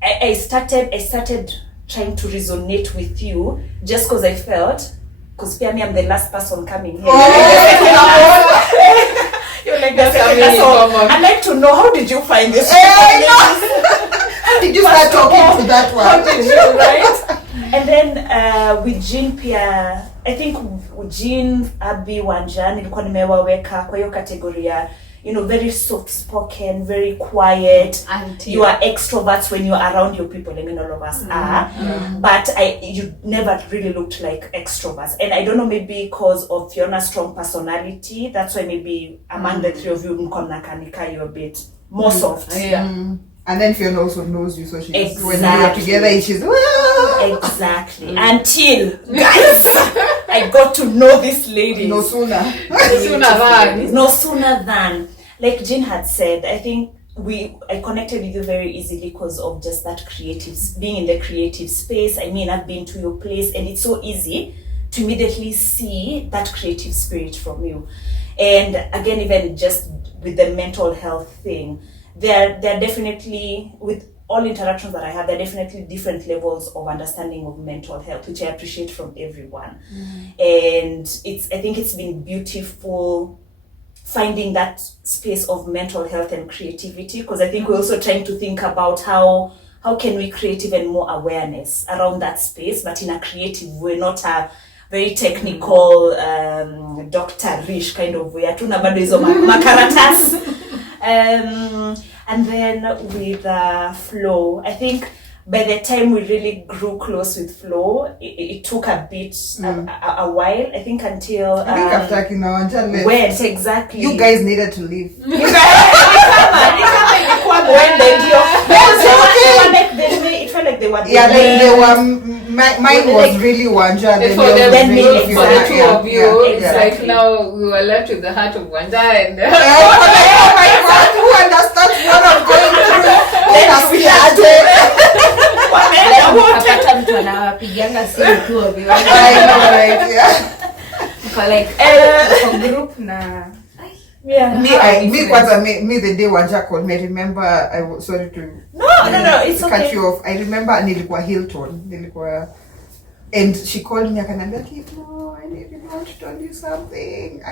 I started trying to resonate with you just because I felt, because me I'm the last person coming here. You're like the second person. I'd like to know, how did you find this? how did you start talking to that one? How did you, right? And then with Jean Pia, I think with Jean, Abby, Wanja, nilikuwa nimewaweka kwa hiyo kategoria, very soft spoken, very quiet. You are extroverts when you are around your people. I mean, all of us are. But you never really looked like extroverts. And I don't know, maybe because of Fiona's strong personality, that's why maybe among the three of you, Mkomnakanika, you're a bit more soft. And then Fiona also knows you, so she's Exactly. when we are together, she's Exactly. Until, guys, I got to know this lady. no sooner. No sooner than, like Jean had said, I think I connected with you very easily because of just that being in the creative space. I mean, I've been to your place and it's so easy to immediately see that creative spirit from you. And again, even just with the mental health thing, there are definitely, with all interactions that I have, there are definitely different levels of understanding of mental health, which I appreciate from everyone. And I think it's been beautiful finding that space of mental health and creativity, because I think we're also trying to think about how can we create even more awareness around that space, but in a creative way, not a very technical doctor-ish kind of way. Hatuna bado hizo makaratasi. And then with Flo, I think by the time we really grew close with Flo, it took a bit, a while, I think, until... I think after Akina Wanja left, went, exactly. you guys needed to leave. You guys, it felt like they were... Yeah, they were... Mine was really Wanja. For the two of you, Yeah, it's exactly. like now we were left with the heart of Wanja and Oh my God, who understands what I'm going through? Kapata mtu anawapiganga simu tu ovyo. I know, right? Yeah. For like for group na Yeah. Me, the day Wanja called me, I remember, I was sorry to No, it's cut okay. you off. I remember nilikuwa Hilton, and she called me, akaniambia, no, I really want to tell you something.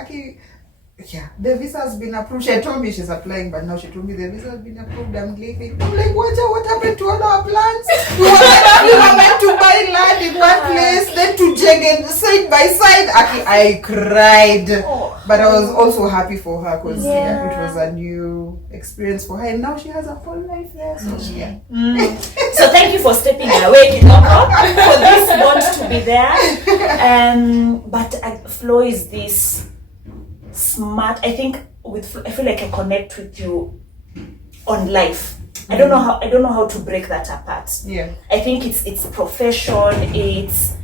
Yeah, the visa has been approved. She told me she's applying, but now she told me the visa has been approved. I'm leaving. I'm like, what happened to all our plans? We were meant to buy land in one place, then to Jengen side by side. I cried, but I was also happy for her because it was a new experience for her, and now she has a whole life there. So yeah. So thank you for stepping away, Kinoko, for this bond to be there. But Flo is this smart. I think I feel like I connect with you on life. I don't know how to break that apart. Yeah. I think it's profession. It's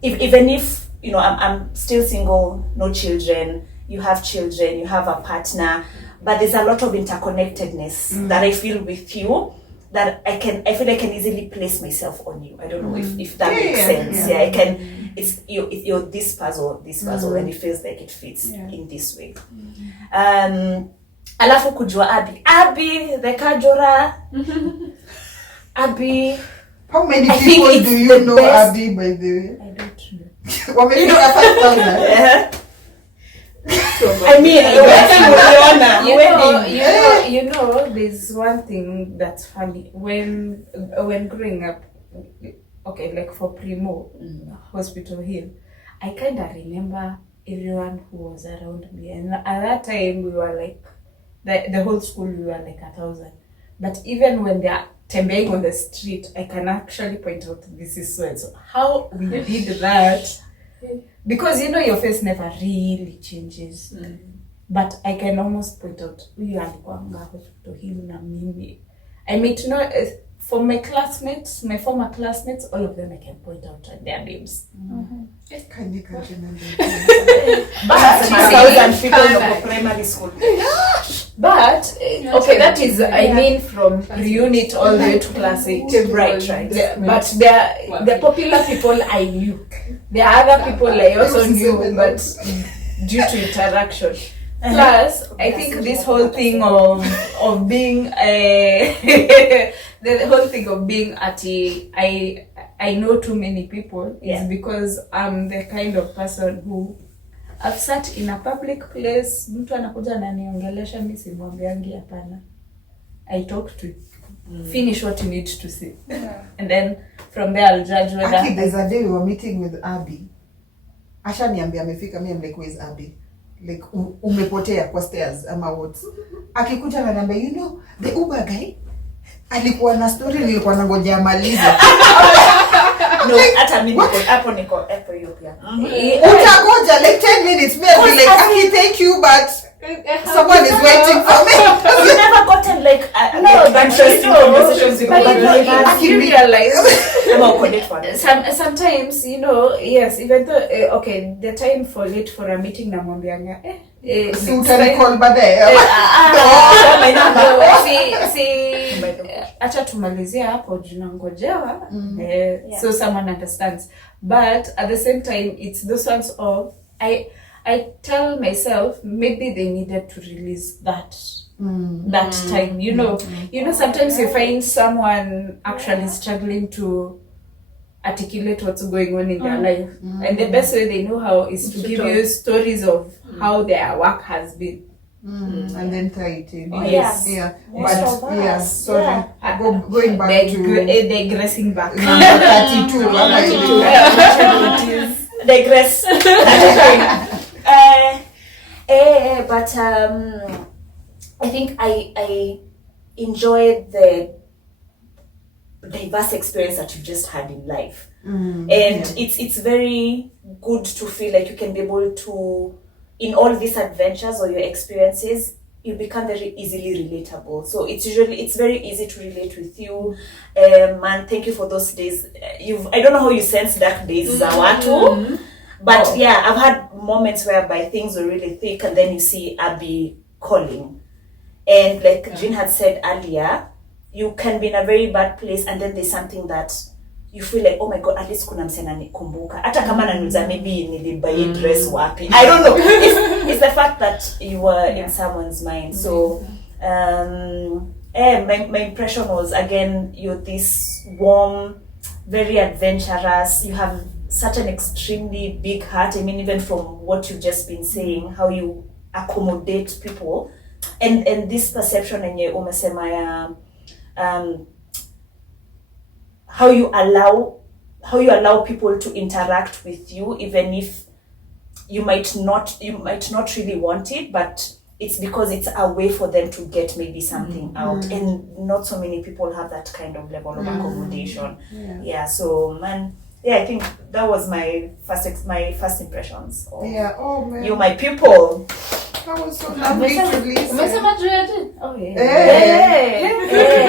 even if I'm still single, no children. You have children, you have a partner, but there's a lot of interconnectedness that I feel with you. That I feel I can easily place myself on you. I don't know if that makes sense. Yeah, I can. It's you're this puzzle, and it feels like it fits in this way. Alafu kujua Abby the Kajora. Abby. How many I people think do it's you the know, best. Abby, by the way? I don't know. Well, maybe not 5,000. I mean, You know, there's one thing that's funny when growing up. Okay, like for Primo Hospital Hill, I kind of remember everyone who was around me, and at that time we were like the whole school, we were like 1,000. But even when they are tembeing on the street, I can actually point out this is so and so. How we did that, because your face never really changes. But I can almost point out huyu alikuanga Hospital Hill na mimi. I mean, for my classmates, my former classmates, all of them I can point out their names. Can you remember? but 2,000 people in primary school. But okay, that is I mean from pre-unit all the way to class 8. Right. But the popular people I knew. There are other people I also knew, but due to interaction. Plus, I think this whole thing of being the whole thing of being I know too many people is because I'm the kind of person who I've sat in a public place, mtu anakuja ananiongelesha, mimi simwambiangi hapana. I talk to you. Finish what you need to say. And then from there I'll judge whether... Actually, there's a day we were meeting with Abby. Asha niambia amefika, mimi I'm like, where's Abby? Like, umepotea kwa stairs ama what? Akikuja ananiambia, the Uber guy alikuwa na story nilikuwa nangoja amalize. No, hata mimi hapo niko hiyo pia. Utagoja like 10 minutes, maybe like, okay, thank you, but someone is waiting for me. You never gotten like interesting conversations with But you realize I'm connect for this. sometimes yes, even though okay, the time for late for a meeting namwambianga Si utanicall baadaye. Acha tumalizie hapo junangojewa. So someone understands, but at the same time it's those ones of I tell myself maybe they needed to release that time. Sometimes you find someone actually struggling to articulate what's going on in their life, and the best way they know how is to give you stories of how their work has been. And then tie it in. Yes. Yeah. Most of But us. yeah, sorry. Yeah. Going back to Digressing back. number 32. Digress. But I think I enjoyed the diverse experience that you just had in life, and it's very good to feel like you can be able to, in all these adventures or your experiences, you become very easily relatable. So it's very easy to relate with you. Man, thank you for those days. I don't know how you sense dark days, Zawatu. But yeah, I've had moments whereby things were really thick, and then you see Abby calling. And like Jean had said earlier, you can be in a very bad place, and then there's something that you feel like, oh my god, at least kuna mse ananikumbuka. Hata kama ananiuliza maybe nilibuy dress wapi. I don't know. It's the fact that you were in someone's mind. So my impression was, again, you're this warm, very adventurous. You have such an extremely big heart. I mean, even from what you've just been saying, how you accommodate people, and this perception yenye umesema ya how you allow people to interact with you, even if you might not really want it, but it's because it's a way for them to get maybe something out, and not so many people have that kind of level of accommodation. So man, I think that was my first impressions of you, my people. That was so lovely to listen. Oh yeah. Hey.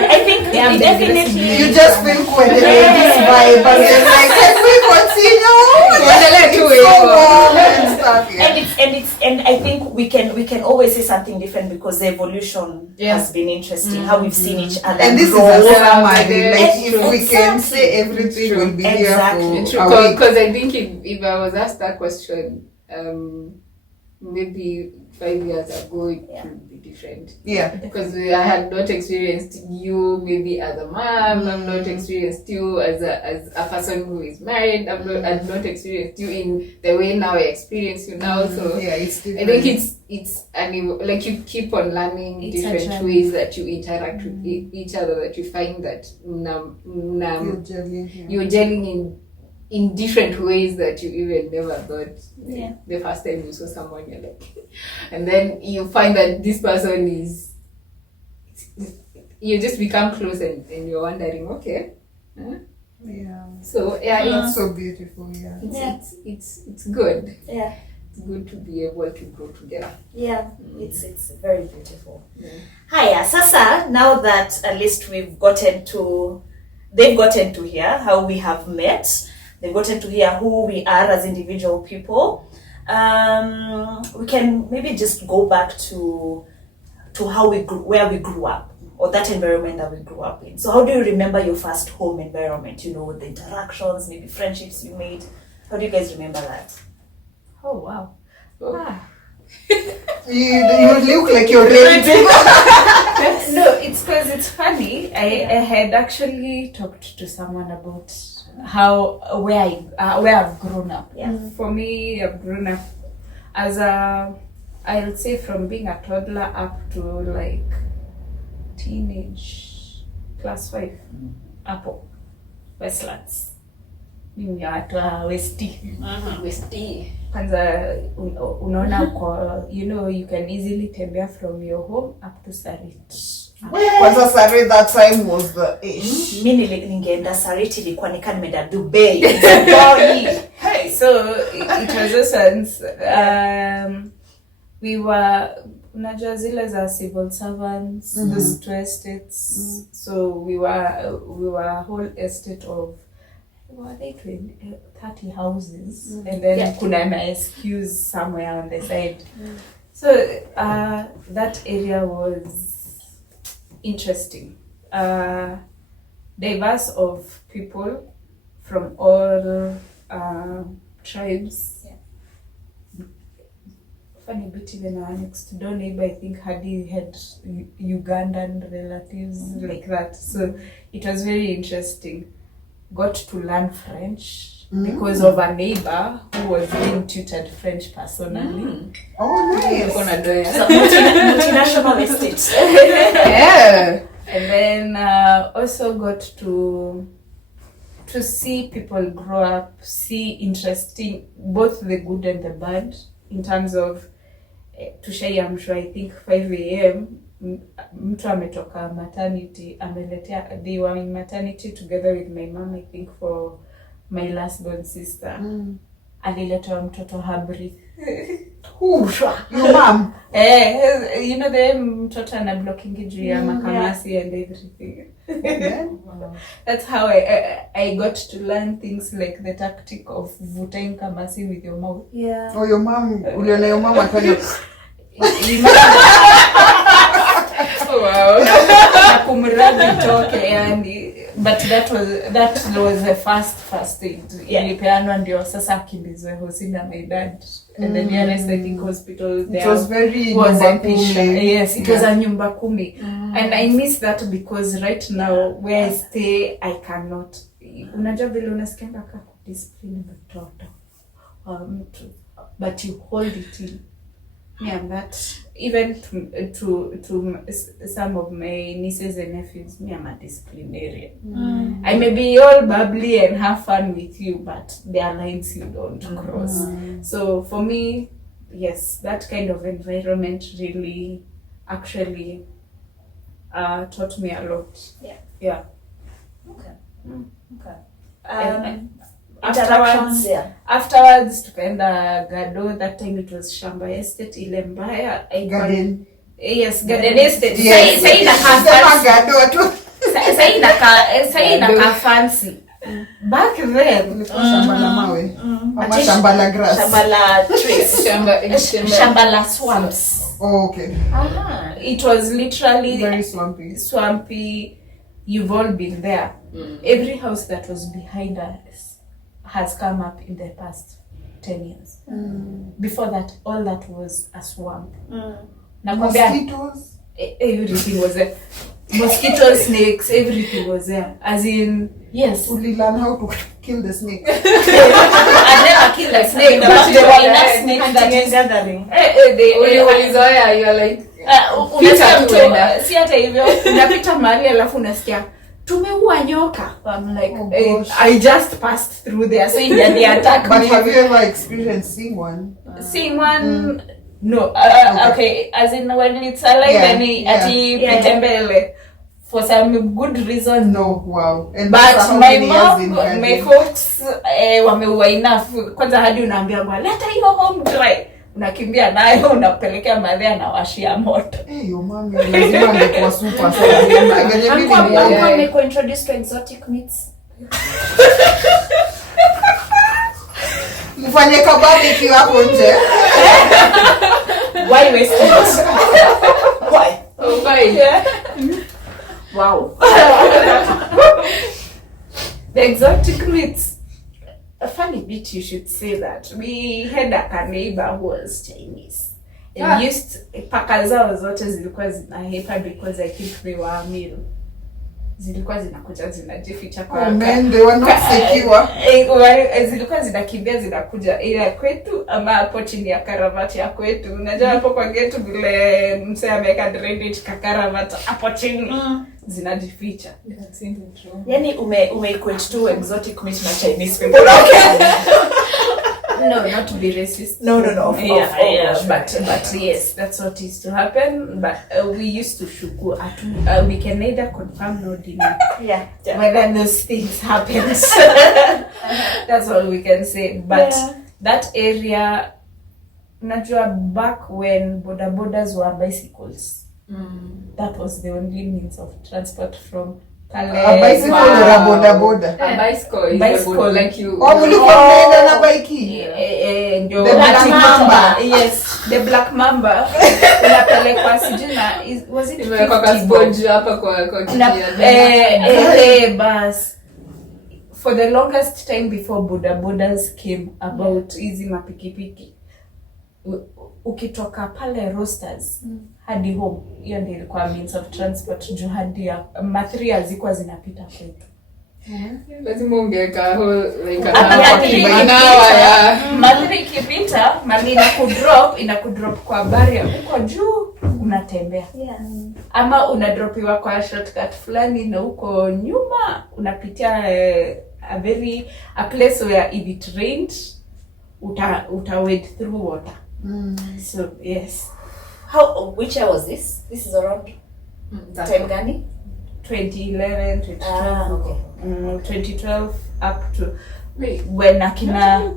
I think it definitely. You just feel quite this vibe, and you're like, can we continue? It's so warm and stuff. Yeah. And I think we can always say something different, because the evolution has been interesting. How we've seen each other And this grow. is a summary. Like, It's if we can say everything, we'll be here Exactly. for a week. Because I think if I was asked that question, maybe 5 years ago it would be different. Yeah. Because I had not experienced you maybe as a mom. I've not experienced you as a person who is married. I've not experienced you in the way now I experience you now. So Yeah, it's I different. think it's like you keep on learning It's a different journey. ways that you interact with each other, that you find that you're gelling in different ways that you even never thought. Yeah. The first time you saw someone, you're like, and then you find that this person is, you just become close, and you're wondering, okay, Yeah. so That's so beautiful. Yeah. it's good. Yeah. It's good to be able to grow together. Yeah, it's very beautiful. Yeah. Haya, sasa, now that at least they've gotten to hear how we have met, they've gotten to hear who we are as individual people, we can maybe just go back to how where we grew up, or that environment that we grew up in. So how do you remember your first home environment? You know, the interactions, maybe friendships you made. How do you guys remember that? Oh wow. You look like you're ready to go. No, it's because it's funny. I had actually talked to someone about where I've grown up. Yeah. For me, I've grown up as I'll say from being a toddler up to like teenage, class 5 hapo Westlands. Mimi ya watu wa Westi. Kwanza unaona uko, you can easily tembea from your home up to Sarit. Kwanza Sarit that time was the ish. Mimi ningeenda Sariti, ilikuwa nika nimeenda Dubai. Hey, so it was a sense we were unajua zile za civil servants, those two estates. So we were a whole estate of, what are they, 30 houses, and then kuna na SQs somewhere on the side. So that area was interesting, diverse of people from all tribes. Funny bit, even our next door neighbor, I think Hadi had Ugandan relatives like that. So it was very interesting. got to learn French because of a neighbor who was being tutored French personally. Oh, nice. So, multinational estate. Yeah. And then also got to see people grow up, see interesting, both the good and the bad, in terms of, to share, I'm sure, I think 5 a.m. mtu ametoka maternity, they were in maternity together with my mom, I think, for my last born sister. Aliletewa mtoto habri. Who? Your mom? You know the mtoto ana blocking juu ya makamasi and everything. That's how I got to learn things like the tactic of vutain kamasi with your mouth. Yeah. Oh, your mom, uliona your mom akanya. Wow. Na kumrabi toke yani. But that was the first aid. Ilipeanwa ndio sasa akimbizwe hosi na my dad. And the nearest, I think, hospital there. It was very was nyumba Episha. kumi. Yes, it was a nyumba kumi. And I miss that because right now where I stay, I cannot. Unajua vile unasikianga kaka discipline mtoto mtu, but you hold it in. Yeah, that even to some of my nieces and nephews, me, I'm a disciplinarian. I may be all bubbly and have fun with you, but there are lines you don't cross. So for me, yes, that kind of environment really actually taught me a lot. Yeah. Okay. Afterwards, afterwards tukaenda Gado. That time it was Shamba Estate ile mbaya. Garden. Yes, Garden Estate. Yes. Say na Sema Gado tu. say na ka fancy. Back then, Shamba la mawe. Ama shamba la grass. Shamba la trees. Shamba la swamps. Oh, okay. It was literally Very swampy. Swampy. You've all been there. Every house that was behind us has come up in the past 10 years. Before that, all that was a swamp. Mosquitoes? Everything was there. Mosquito, snakes, everything was there. As in, yes. We learn how to kill the snake. I never killed a snake, but there were enough snakes that is gathering. You are like, si hata hivyo unapita mahali alafu unasikia tumeua nyoka. I'm like, I just passed through there, so they attack But me. have you ever experienced seeing one? Seeing one? No. Okay, as in when it's alive and itembele for some good reason. No, wow. And But how my many mom, years in my Garden? folks wameua enough. Kwanza hadi unaambia ngwa leta hiyo home dry, unakimbia nayo unapelekea madhe anawashia moto. Hey, your mom lazima angekuwa super sana. Amekuwa introduced to exotic meats. Mfanye kabaki hapo nje. Why waste it? Why? oh my. Yeah. Wow. The exotic meats. A funny bit you should say that. We had a neighbor who was Chinese. And paka zao zote zilikuwa zinahepa because I think they were meal. Zilikuwa zinakuja zinajificha kwa Man, they were not secure. Zilikuwa zinakimbia zinakuja ila kwetu ama hapo chini ya karavati ya kwetu. Unajua hapo kwa getu vile msee ameweka drainage ka karavati hapo chini zinajificha. Yani ume-equate to exotic meat na Chinese people. Okay. No, not to be racist. No. Of course. But yes, that's what used to happen. But we used to shuku. We can neither confirm nor deny whether those things happened. That's all we can say. But that area, unajua back when bodabodas were bicycles, that was the only means of transport from Kale. A bicycle or a boda? A bicycle is Bicycle. like you. Mulikuwa mnaenda na bike? Ndio The Black Mamba. Yes, the Black Mamba. Unapelekwa sijui na was it Imewekwa ka sponge hapa kwa kiti ya bus. For the longest time before bodabodas came about, hizi mapikipiki, ukitoka pale Roasters hadi home, hiyo ndio ilikuwa means of transport. Juu hadi mathri hazikuwa zinapita kwetu. Lazima ungeka whole like an Yaani, hour ya Madhiri ikipita mali inakudrop kwa barrier uko juu unatembea, Yeah. ama unadropiwa kwa shortcut fulani na uko nyuma unapitia a place where if it rained uta wade through water. So yes, Which year was this? This is around time gani? 2011 2012 Okay. 2012 up to Wait, when akina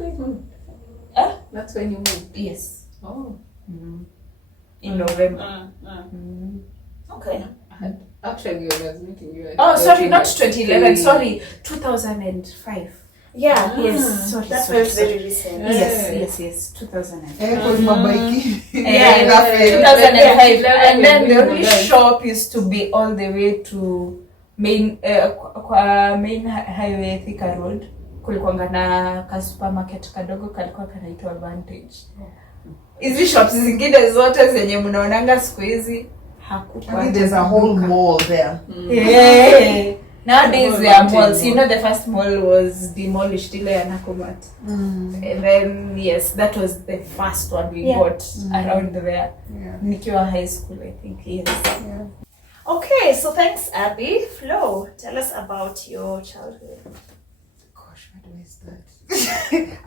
that's when you moved. yes Oh. in November. Okay. Actually, I was meeting you. Oh, sorry, not 2011. Sorry, 2005. Yeah. Yes, sorry. That's sorry, very recent. Yes, 2005. Kwa mabaiki. Yeah, Cafe. 2005. Yeah. And then the Yeah. only shop used to be all the way to main highway Thika Road. Kulikuwanga na ka supermarket kadogo kalikuwa kanaitwa Advantage. Hizi shops zingine zote zenye mnaonanga siku hizi hakukuwa. There's a whole mall there. Yeah. Nowadays there are malls. You know, the first mall was demolished ile ya Nakumatt. And then yes, that was the first one we got around there. Yeah. Nikiwa high school, I think. Yes. Yeah. Okay, so thanks, Abby. Flo, tell us about your childhood. Gosh, where do I start?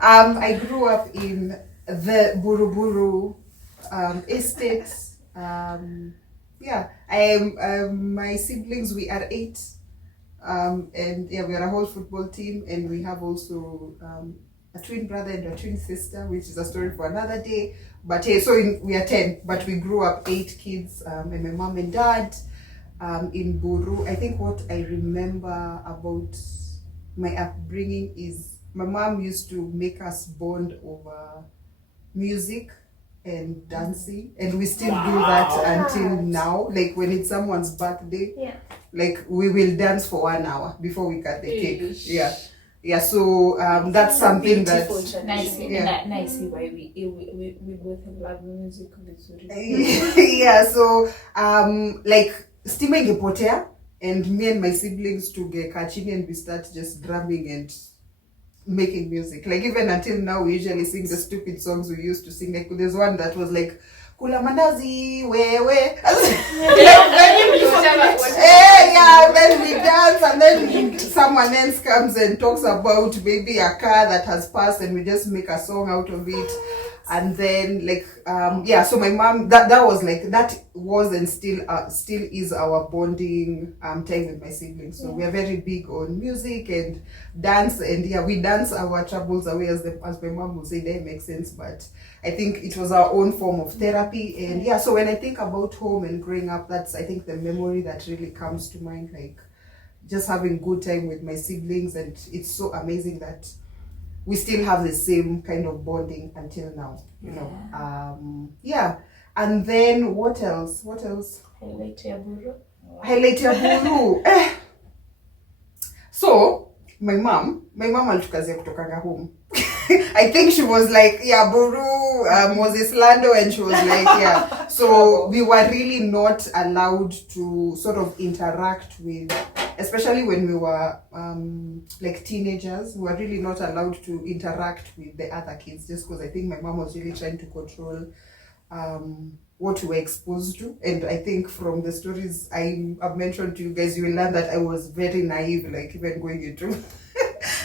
I grew up in the Buruburu estate. Yeah, my siblings, we are 8. And yeah, we are a whole football team, and we have also a twin brother and a twin sister, which is a story for another day. But hey, we are 10, but we grew up 8 kids, and my mom and dad in Buru. I think what I remember about my upbringing is my mom used to make us bond over music and dancing, and we still do that until now. Like when it's someone's birthday, like we will dance for 1 hour before we cut the cake. Yeah, so that's something that Nice. Yeah. Nice why we both love music vizuri. Yeah, so like stima ingepotea and me and my siblings tugekaa chini and we start just drumming and making music. Like even until now we usually sing the stupid songs we used to sing. Like there's one that was like kula mandazi wewe. Yeah, then we dance and then someone else comes and talks about maybe a car that has passed and we just make a song out of it. And then like yeah, so my mom, that was like, that was and still is our bonding time with my siblings. So we are very big on music and dance, and yeah, we dance our troubles away, as my mom would say. That makes sense, but I think it was our own form of therapy. And yeah, so when I think about home and growing up, that's I think the memory that really comes to mind, like just having good time with my siblings. And it's so amazing that we still have the same kind of bonding until now, you know. Yeah. And then what else? Highlight ya Buru. Highlight ya Buru. So my mom alitukazia kutokanga home. I think she was like, yeah, Buru was Islando, and she was like, yeah. So we were really not allowed to sort of interact with, especially when we were like teenagers, we were really not allowed to interact with the other kids, just because I think my mom was really trying to control what we were exposed to. And I think from the stories I've mentioned to you guys, you will learn that I was very naive, like even going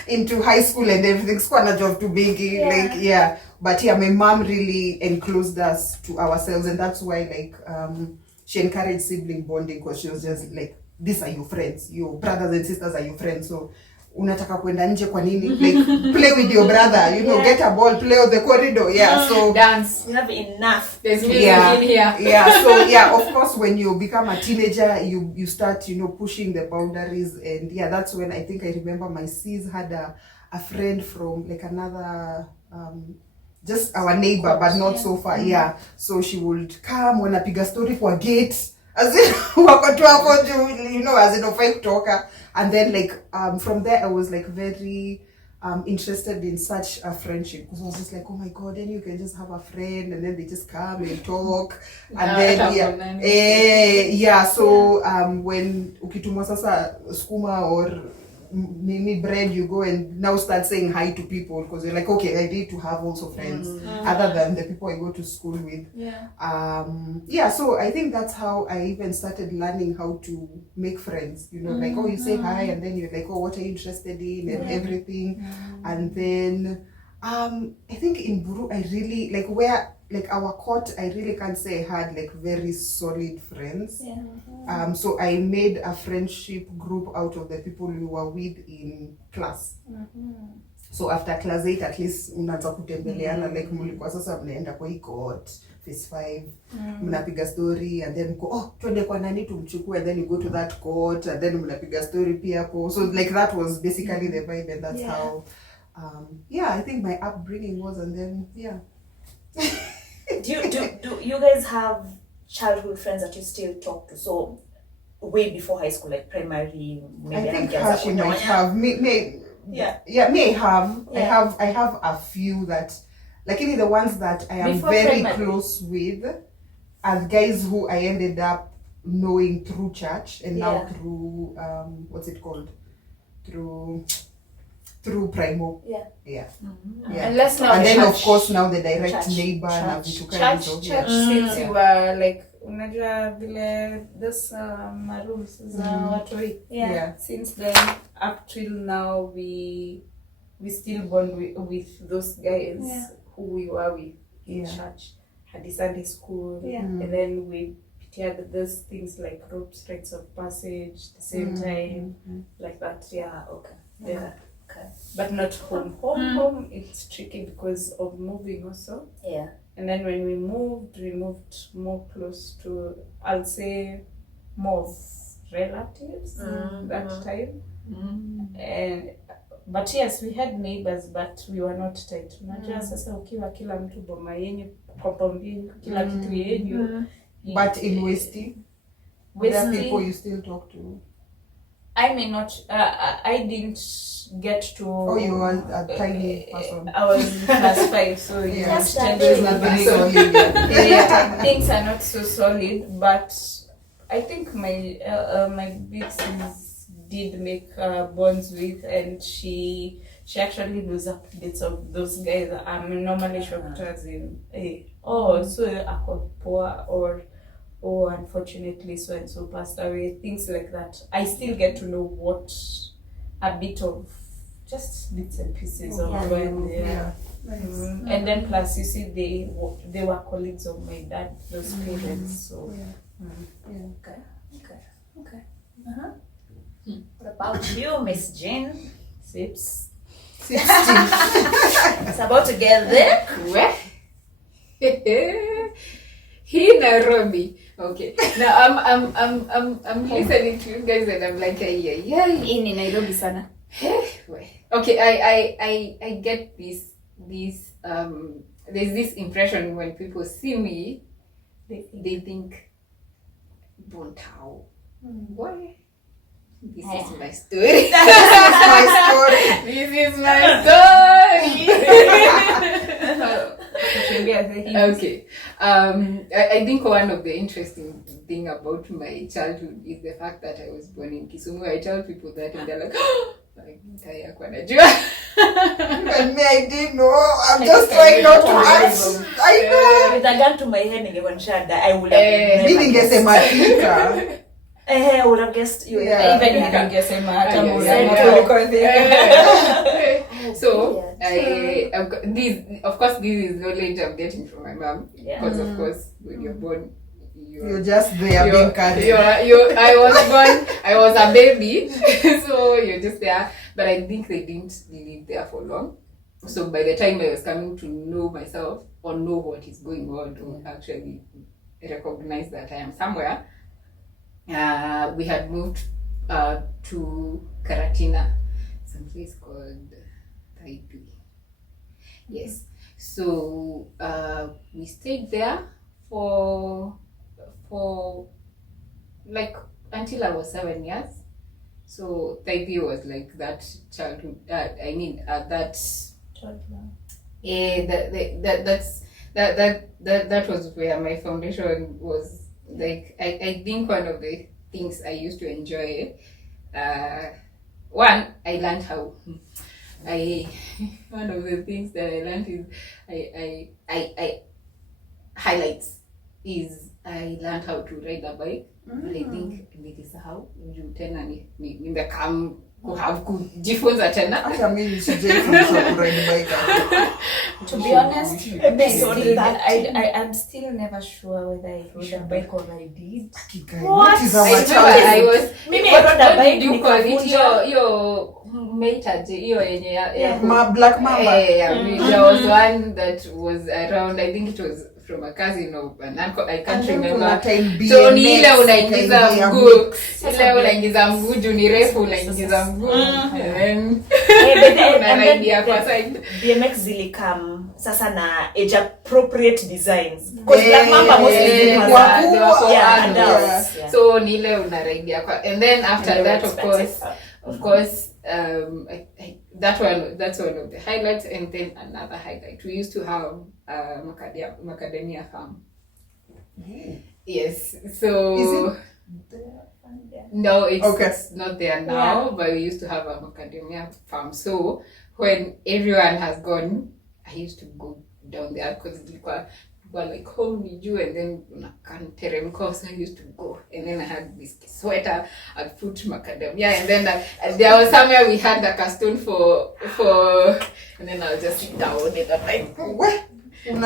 into high school and everything. Squad job too big, like yeah. But yeah, my mom really enclosed us to ourselves, and that's why like she encouraged sibling bonding, because she was just like, these are your friends, your brothers and sisters are your friends. So unataka kwenda nje kwa nini? Like play with your brother, you know, get a ball, play on the corridor. Yeah, so dance. You have enough. There's music yeah, in here. yeah. So yeah, of course, when you become a teenager, you start, you know, pushing the boundaries. And yeah, that's when I think I remember my sis had a friend from like another just our neighbor, but not so far. Yeah, so she would come when wanapiga story kwa gate, as in wako tu hapo juu, you know, as in ofai kutoka. And then like from there I was like very interested in such a friendship, because I was just like, oh my god, then you can just have a friend and then they just come and talk. And then yeah, so when ukitumwa sasa skuma or mini bread, you go and now start saying hi to people because you're like, okay, I need to have also friends other than the people I go to school with. So I think that's how I even started learning how to make friends, like, oh, you say hi and then you're like, oh, what are you interested in and everything. And then I think in Buru I really like our court, I really can't say I had like very solid friends. So I made a friendship group out of the people we were with in class. So after class 8 at least unaanza kutembeleana, like mlikuwa sasa mnaenda kwa hii court phase 5 mnapiga story and then twende kwa nani tumchukue, and then you go to that court and then mnapiga story pia hapo. So like that was basically the vibe, and that's how I think my upbringing was. And then do you guys have childhood friends that you still talk to? So way before high school, like primary, maybe. I think Hashi might have. Me have. I have a few that, like, any the ones that I am Before very primary. close with are guys who I ended up knowing through church and now through what's it called? Through Primo. And let's now And then church. of course now the direct Church. neighbor na Church, vitu kama hizo. church since you were like unajua vile this marooms za watoi. Since then up till now we still bond with those guys who we were with in church, had Sunday school, and then we had those things like ropes, rites of passage, the same time, like that. Okay. But not home. Home it's tricky because of moving also. And then when we moved more close to, I'll say, more of relatives that time. But yes, we had neighbors, but we were not tight. Unajua sasa ukiwa kila mtu boma yenyu, compound yenyu, kila kitu yenyu. But in Westie, there are people you still talk to. I may not. I didn't get to. Oh, you were a tiny person. I was in class 5, so Just There's nothing solid. things are not so solid. But I think my my big sis did make bonds with, and she actually knows updates of those guys. I'm normally shocked as in, so ako poor, or unfortunately so and so passed away, things like that. I still get to know a bit of just bits and pieces of when and then plus you see they were colleagues of my dad, those parents. So Okay. What about you, Miss Jean? Sips. It's about to get there. He Nairobi. Okay. Now I'm listening to you guys and I'm like, In Nairobi sana. Okay, I get this there's this impression when people see me, they think Bontao. Why? This is my story. This is my story. This is my story. Okay. I think one of the interesting thing about my childhood is the fact that I was born in Kisumu. I tell people that and they're like, And me, I didn't know. I'm just trying not to ask. I know. With a gun to my head, I would have Mi ningesema Thika. I would have guessed you. Yeah. Even You you can guess him at So I've got this. Of course, this is knowledge I'm getting from my mom. Because of course, when you're born, You're just there being carried. I was a baby, so you're just there. But I think they didn't live there for long. So by the time I was coming to know myself or know what is going on, to actually recognize that I am somewhere, we had moved to Karatina, some place called Taipi. Yes. So we stayed there for like until I was 7 years. So Taipi was like that childhood. That was where my foundation was. Like I think one of the things I used to enjoy one, I learned how. One of the things that I learned is I highlights is I learned how to ride a bike. But I think nilisahau juu tena nimekam kujifunza tena. Hata mimi sijafunza kuride bike. To be honest, I'm still never sure whether I rode a bike or I did. What is our I challenge? was rode a bike hiyo metaje hiyo yenye ya Black Mamba. There was one that was around, I think it was from a cousin of an uncle, I can't remember. So ni ile unaingiza mguu, juu ni refu unaingiza mguu. And then kwa side. BMX zilikam sasa na age appropriate designs. Because Black Mamba mostly so ni ile unaraidia kwa, and then after that of course that's one of the highlights. And then another highlight, we used to have macadamia farm. Yes, so is it no, it's not there now, but we used to have a macadamia farm. So when everyone has gone, I used to go down there because but like home you, and then teremko, so I used to go, and then I had this sweater, I'd put macadamia, and then there was somewhere we had like a stone for, and then I'll just sit down and I'm like, what? And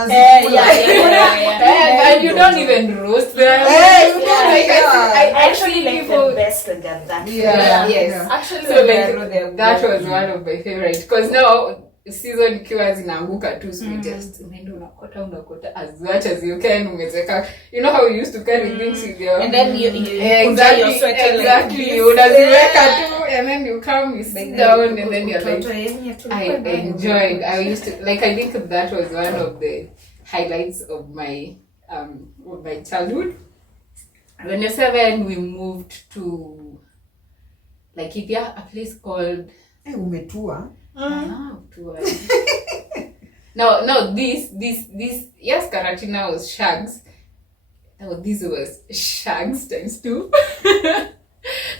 you don't even roast them. I actually like people, the best when they're that. Yes. Actually, so like that was one of my favorites, because now season ikiwa zinaanguka tu, so we just unaenda unakota as much as you can, umezeka, you know how you used to carry things with your, and then you exactly, your sweater exactly, unaziweka tu, and then you come, you sit down, and then you're like, I enjoyed. I used to, like, I think that was one of the highlights of my childhood. When you're 7, we moved to Laikipia, a place called umetua. No, this yes, Karatina was Shags. No, this was Shags times 2.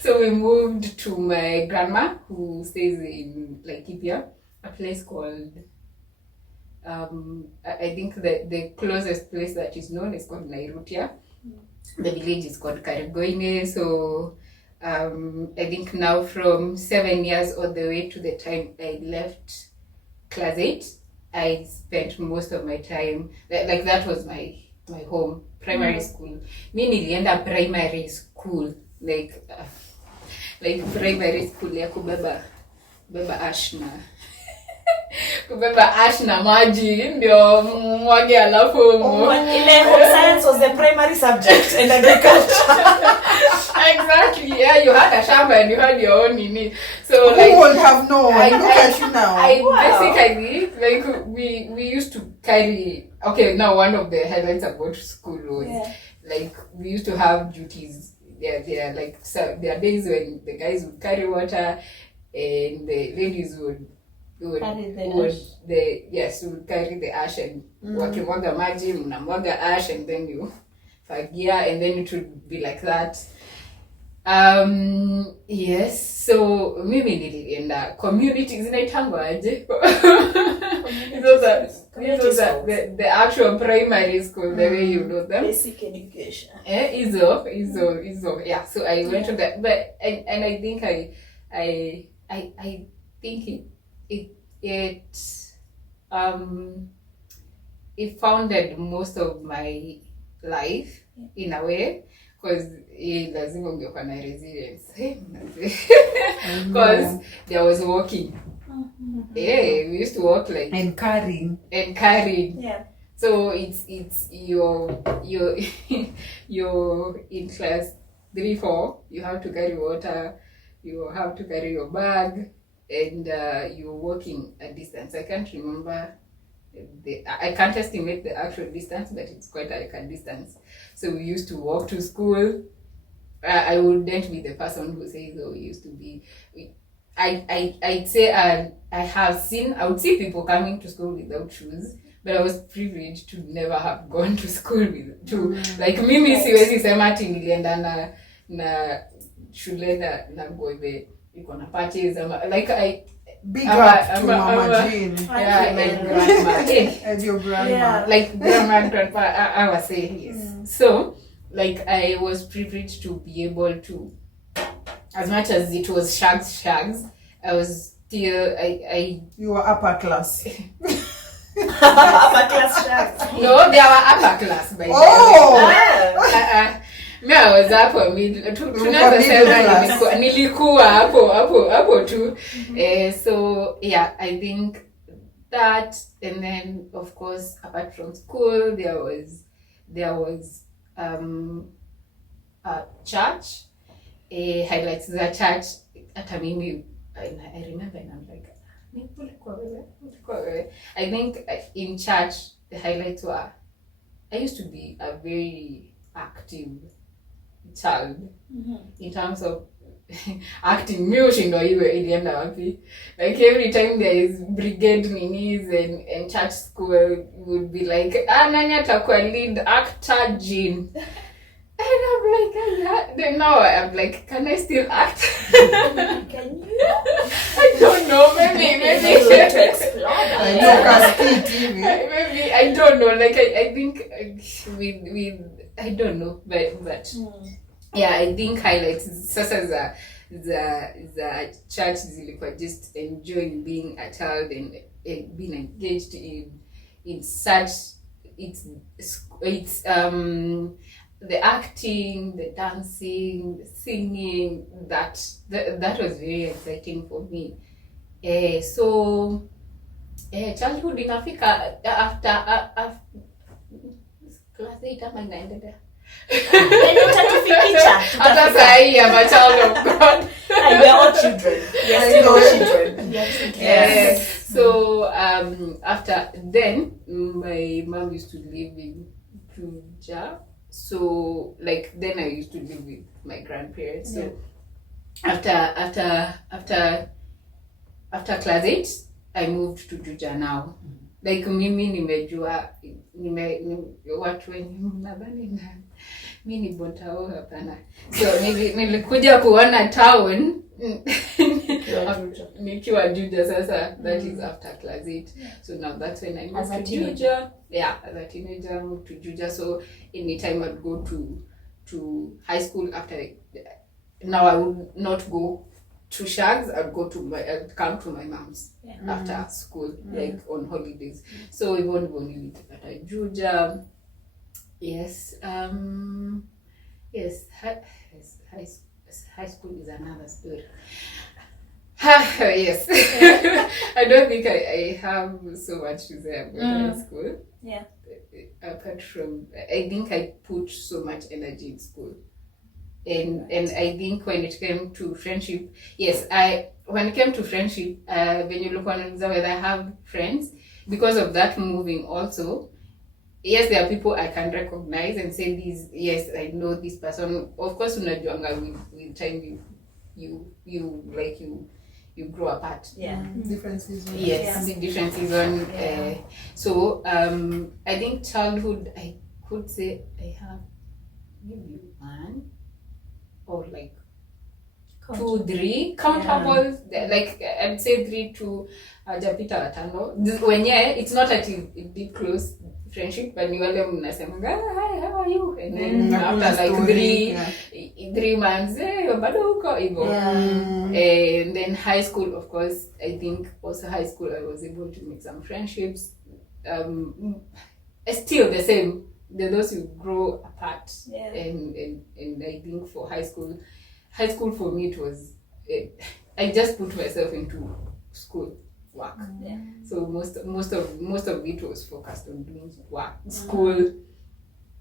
So we moved to my grandma, who stays in Laikipia, a place called I think the closest place that is known is called Nairutia. The village is called Karigoine. So I think now from 7 years all the way to the time I left class 8, I spent most of my time, like that was my home, primary school. Mi nilienda primary school, like primary school ya kubeba ash na maji ndio mwage alafu ile home science was the primary subject and agriculture. Exactly, yeah, you had a shamba and you had your own nini. So who like, would have known? Look at you now. Basically, like we used to carry, okay, now one of the highlights about school was like we used to have duties. There like, so there are days when the guys would carry water and the ladies would carry the ash and wakimwaga maji, mnamwaga ash, and then you fagia, and then it would be like that. Yes, so mimi nilienda community zinaitangwa aje? Those are the actual primary school, the way you know them. Basic education. Izo. Yeah, so I went to that, but and I think I think it founded most of my life in a way, because lazima ungekuwa na resilience, because there was walking. We used to walk like and carrying. Yeah. So it's you're in class 3-4, you have to carry water, you have to carry your bag, and you're walking a distance. I can't remember I can't estimate the actual distance, but it's quite like a distance. So we used to walk to school. I wouldn't be the person who says, we used to be. I'd say I would see people coming to school without shoes, but I was privileged to never have gone to school like mimi siwezi sema ati nilienda na shule na nguo iko na parties like I Big up to I'm Mama Jean yeah, and grandma. and your grandma. Yeah. Like grandma and grandpa, I was saying yes. So like I was privileged to be able to, as much as it was shags, I was still You were upper class. Upper class shags. no, they were upper class by Oh! Ah. me I was hapo tunaweza sema nilikuwa hapo tu. So yeah, I think that, and then of course apart from school there was a church, highlights the church. Hata mimi I remember and I'm like ulikuwa wewe. I think in church the highlights were I used to be a very active child in terms of acting. Mi ushindo iwe ilienda wapi, like every time there is brigade minis and church school would be like nani atakuwa lead actor Jean, and I'm like then now I'm like, can I still act? Can you? I don't know, maybe To explore that. I know casket TV. maybe I don't know, like I think with I don't know, but yeah, I think highlights sasa za church zilikuwa just enjoying being a child and being engaged in such it's the acting, the dancing, the singing, that was very exciting for me. So childhood inafika after class 8 ama inaendelea. Hata sahi I'm a child of God. And we are all children. We are still all children. Yes. So after then, my mom used to live in Juja. So like then I used to live with my grandparents. So after class 8, I moved to Juja now. Like mimi nimejua watu wenye mnadhani mimi ni Botao hapana. So nilikuja kuona town nikiwa Juja sasa. That is after class 8. So now that's when I moved to Juja. Yeah, as a teenager I moved to Juja. So anytime I'd go to high school after, now I would not go to Shags, I'd come to my mom's after school, like on holidays. So even when at Juja, yes, high school is another story. Yes. I don't think I have so much to say about high school. Yeah. Apart from, I think I put so much energy in school. And I think when it came to friendship, when it came to friendship, when you look on whether I have friends, because of that moving also, yes, there are people I can recognize and say these, yes, I know this person. Of course, unajuanga with time you grow apart. Yeah. Different seasons. Yes, the different season. So I think childhood, I could say I have maybe one or like 2, 3 countables. Like I'd say 3 to Japita watano. Wenye it's not that it did close friendship, but ni wale mnasemanga hi, how are you, and then after like 3 months bado uko hivyo. And then high school, of course, I think also high school I was able to make some friendships. Still the same, those who grow apart. And I think for high school for me it was I just put myself into school work. So most of it was focused on doing work, school.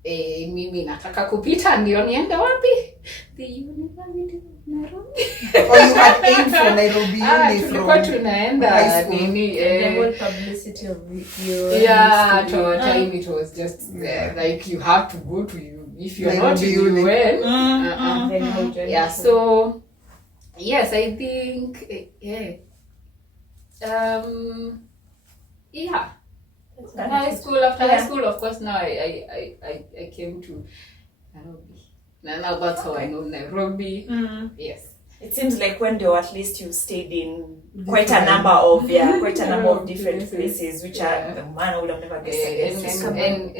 Mimi nataka kupita ndio niende wapi? The University of Nairobi. Or you had aimed for Nairobi tulikuwa tunaenda nini The whole publicity of your at our time it was just like you have to go to you if you're not in UN. Then how do you So yes, I think high school, after high school, of course, now I came to Nairobi. Now that's how I know Nairobi. Yes. It seems like when they were, at least you stayed in quite a number of different places, which are the man would have never guessed. And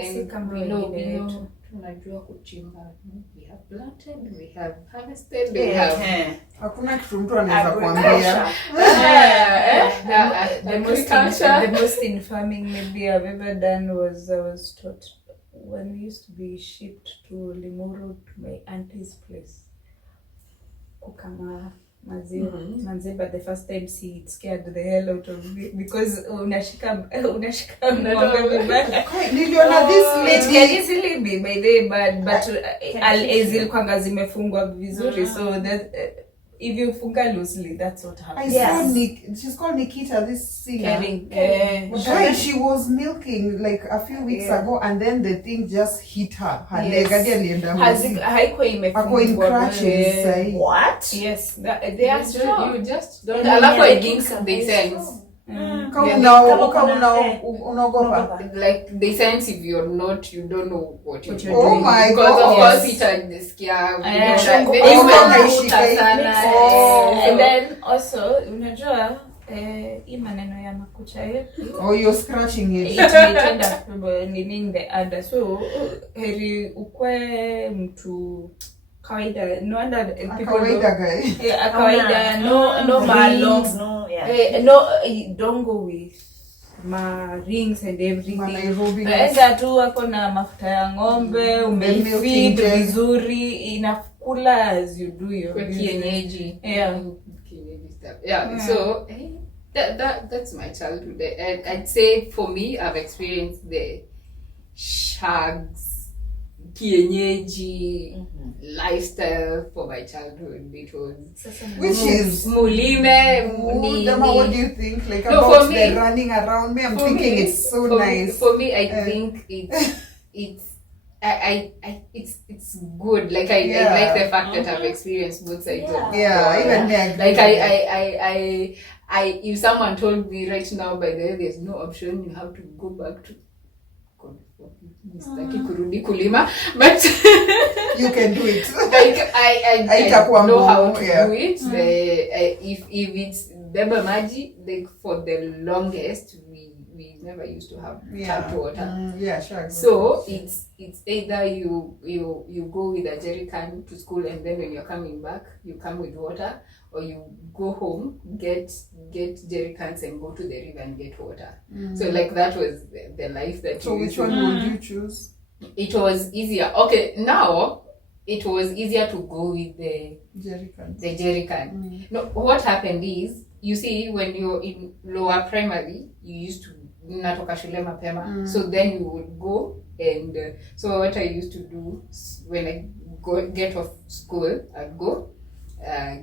tunajua kuchimba. We have planted, we have harvested, we have hakuna kitu mtu anaweza kuambia. The most in farming maybe I've ever done was I was taught when we used to be shipped to Limuru to my auntie's place. Kukama maziwa. But the first time it scared the hell out of me because unashika ng'ombe vibaya. Niliona this It lady. can easily be by the but zilikuwa zimefungwa vizuri, so that if you funga loosely, that's what happens. I saw she's called Nikita, this singer. Guy, she was milking like a few weeks ago, and then the thing just hit her. Her leg alienda mzima. Haikuwa Ako in imefungwa. crutches. What? Yes, they are strong. You just don't. Alafu I think they sense. Unaogopa. Like they sense if you're not, you don't know what you're doing. Oh my because God. of course itajisikia And then also unajua hii maneno ya makucha yetu you're scratching it. itenda nini the other, so heri ukwe mtu kawaida, no wonder people kawaida, no malongs, don't go with ma rings and everything. Enda tu wako na mafuta ya ng'ombe, umefeed vizuri, inakula as you do your kienyeji. Kienyeji stuff. So that's my childhood. And I'd say for me, I've experienced the shags, kienyeji lifestyle for my childhood. It was which is mulime. What do you think? Like no, about me, the running around? I'm thinking it's so nice. For me, I think it's good. Like I like the fact that I've experienced both sides of it. Even me. Like I if someone told me right now, by the way, there's no option, you have to go back to kurudi kulima, but you can do it. Like I know how to do it. If it's beba maji, like for the longest we never used to have tap water. Sure. So it's either you go with a jerry can to school, and then when you're coming back you come with water, or you go home, get jerry cans and go to the river and get water. So like that was the life that so which one would you choose? It was easier. Okay, now it was easier to go with the jerry can. No, what happened is, you see, when you're in lower primary, you used to natoka shule mapema. So then you would go, and so what I used to do when I get off school, I'd go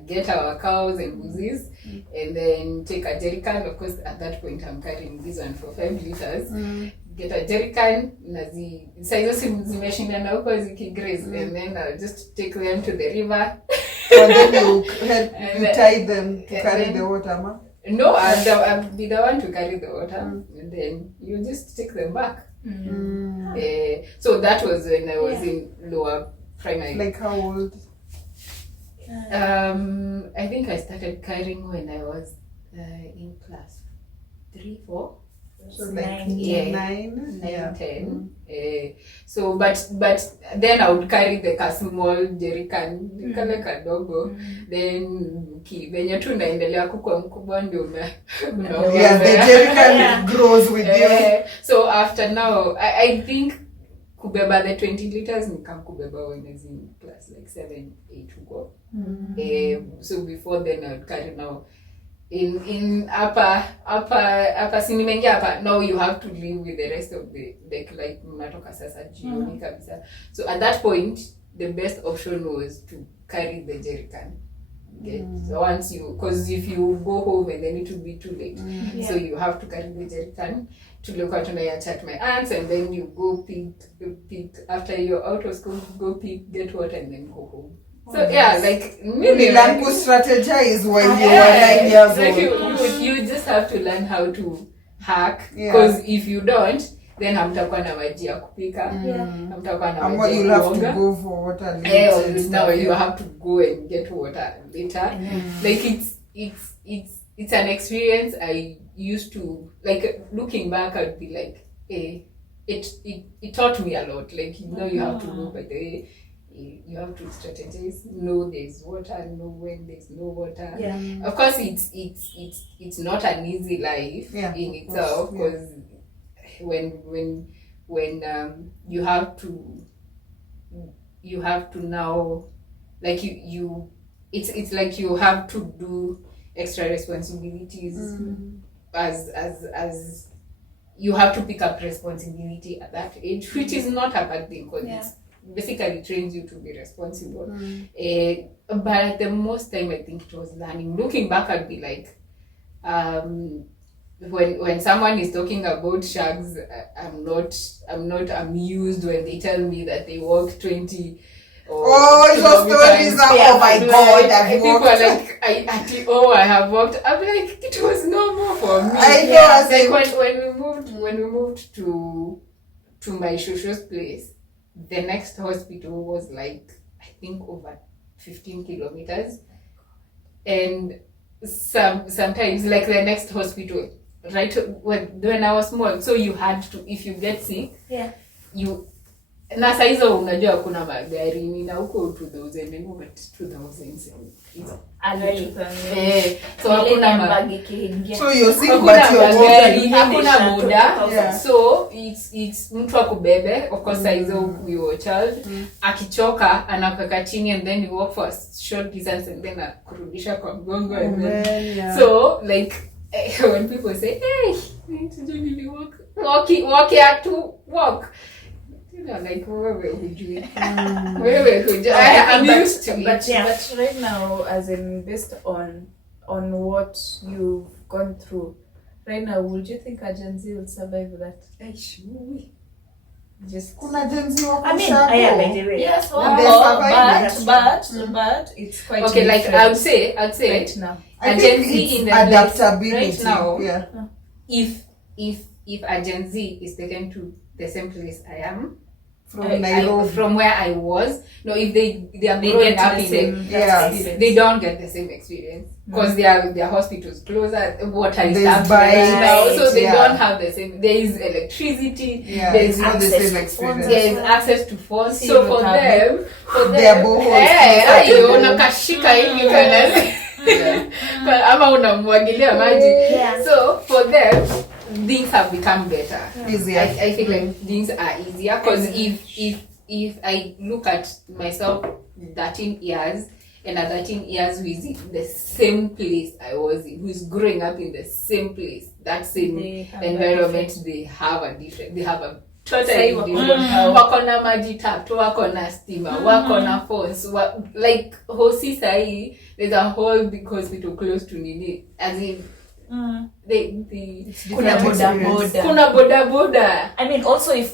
get our cows and buzzes, and then take a jerry can. Of course, at that point I'm carrying this one for 5 liters. Get a jerry can, zimeshindana huko zikigraze, and then I'll just take them to the river. And then you tie them to carry the water, ma? No, I'll be the one to carry the water, and then you just take them back. So that was when I was in lower primary. Like how old? I think I started carrying when I was in class 3, 4. So like 9, 10. So but then I would carry the small jerry can, kale kadogo. Then venye tu naendelea kukua mkubwa ndio the jerry can grows with you. So after now, I think kubeba the 20 liters nikakubeba when I was in class like 7, 8 huko. So before then I would carry now. In upper sinimeingia hapa, now you have to live with the rest of the like mnatoka sasa jioni kabisa. So at that point the best option was to carry the jerry can. So once because if you go home and then it will be too late, so you have to carry the jerry can to look at my aunts, and then you go pick after you're out of school, go pick, get water, and then go home. So like you learn to strategize when you were 9 years old. You just have to learn how to hack, because if you don't, then hamtakuwa na maji ya kupika, hamtakuwa na And maji what ya you'll have to kuoga. go for water later. and Now stuff, you yeah. have to go and get water later. Like it's an experience I used to, like, looking back I'd be like, it taught me a lot. Like, you know, you have to know by the way, you have to strategize, know there's water, know when there's no water. Of course it's not an easy life in itself, because when you have to now, like it's like you have to do extra responsibilities, as you have to pick up responsibility at that age, which is not a bad thing, because it basically trains you to be responsible. But at the most time I think it was learning. Looking back, I'd be like, when someone is talking about shags, I'm not amused when they tell me that they walk 20 those stories are, oh my God, I've people walked. are like, I have walked. I'm like, it was normal for me. I know, Like when we moved to my shushu's place, the next hospital was like, I think over 15 kilometers, and sometimes like the next hospital, right, when I was small, so you had to, if you get sick, you, na saa hizo unajua kuna magari ni na huko 2000 and over 2000s, so hakuna So you're sick but you're walking. hakuna muda, so it's mtu akubebe. Of course saa hizo your child akichoka anakuweka chini, and then you walk for a short distance and then akurudisha kwa mgongo, and then so like when people say, hey, you walk here to walk, you know, like wherever we do it. I'm used to it. But right now, as in based on what you've gone through, right now, would you think a Gen Z will survive that? Just Kuna Gen Z wako I mean, Shago. by the way. yes, but it's quite okay. Like different I'd say right now. I a think Gen Z it's in the adaptability. place right now. Yeah. If a Gen Z is taken to the same place I am, From Nairobi. from where I was, no, if they are They growing get up the in same Yeah. they don't get the same experience, because their hospitals closer, water is There's up bikes, now, so they yeah. don't have the same. There is electricity, Yeah, there it's is not the access same to experience. there is access to phones. See, So you for have them, Their boreholes closer to you them. unakashika hivi kana ama unamwagilia maji. Yeah. So for them, things have become better. Easier. I feel like things are easier, because if I look at myself 13 years and a 13 years who is in the same place I was in, who is growing up in the same place, that same They have environment, they have a totally Say different. Wako na maji tatu, wako na stima, wako na phones, like Hosi sahi, there's a whole big hospital close to Nini, as in Kuna boda. kuna boda. I mean, also if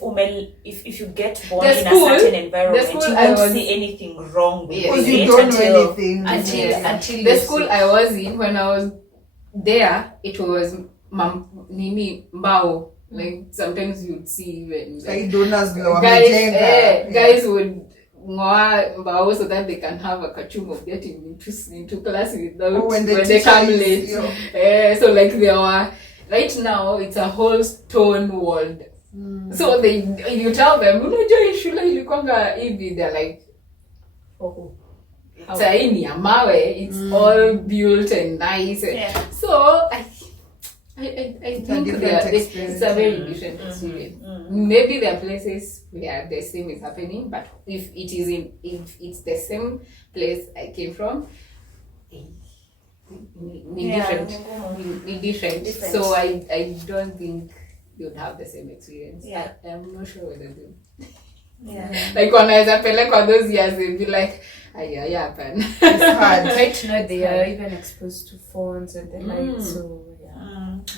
you get born The in school- a certain environment, the school you I won't was- see anything wrong with Because it you don't know until anything. Until the school I was in, when I was there, it was Nini Mbao. Like sometimes you'd see even Like donors vile guys, wamejenga. guys would ngoa mbao so that they can have a kachum of getting into class without when the they come teacher late. is- So like there were, right now it's a whole stone walled. So you tell them, unajua hii shule ilikuanga hivi, they're like, sahi ni ya mawe, it's all built and nice. Yeah. So I It's a think different experience. it's a very different experience. Maybe there are places where the same is happening, but if it's the same place I came from, different. Different. So I don't think they would have the same experience. Yeah. I'm not sure whether they would. Yeah. Like wanaweza pelekwa those years, they'd be like, yeah, happen. It's hard. Right now they are even exposed to phones and the like, so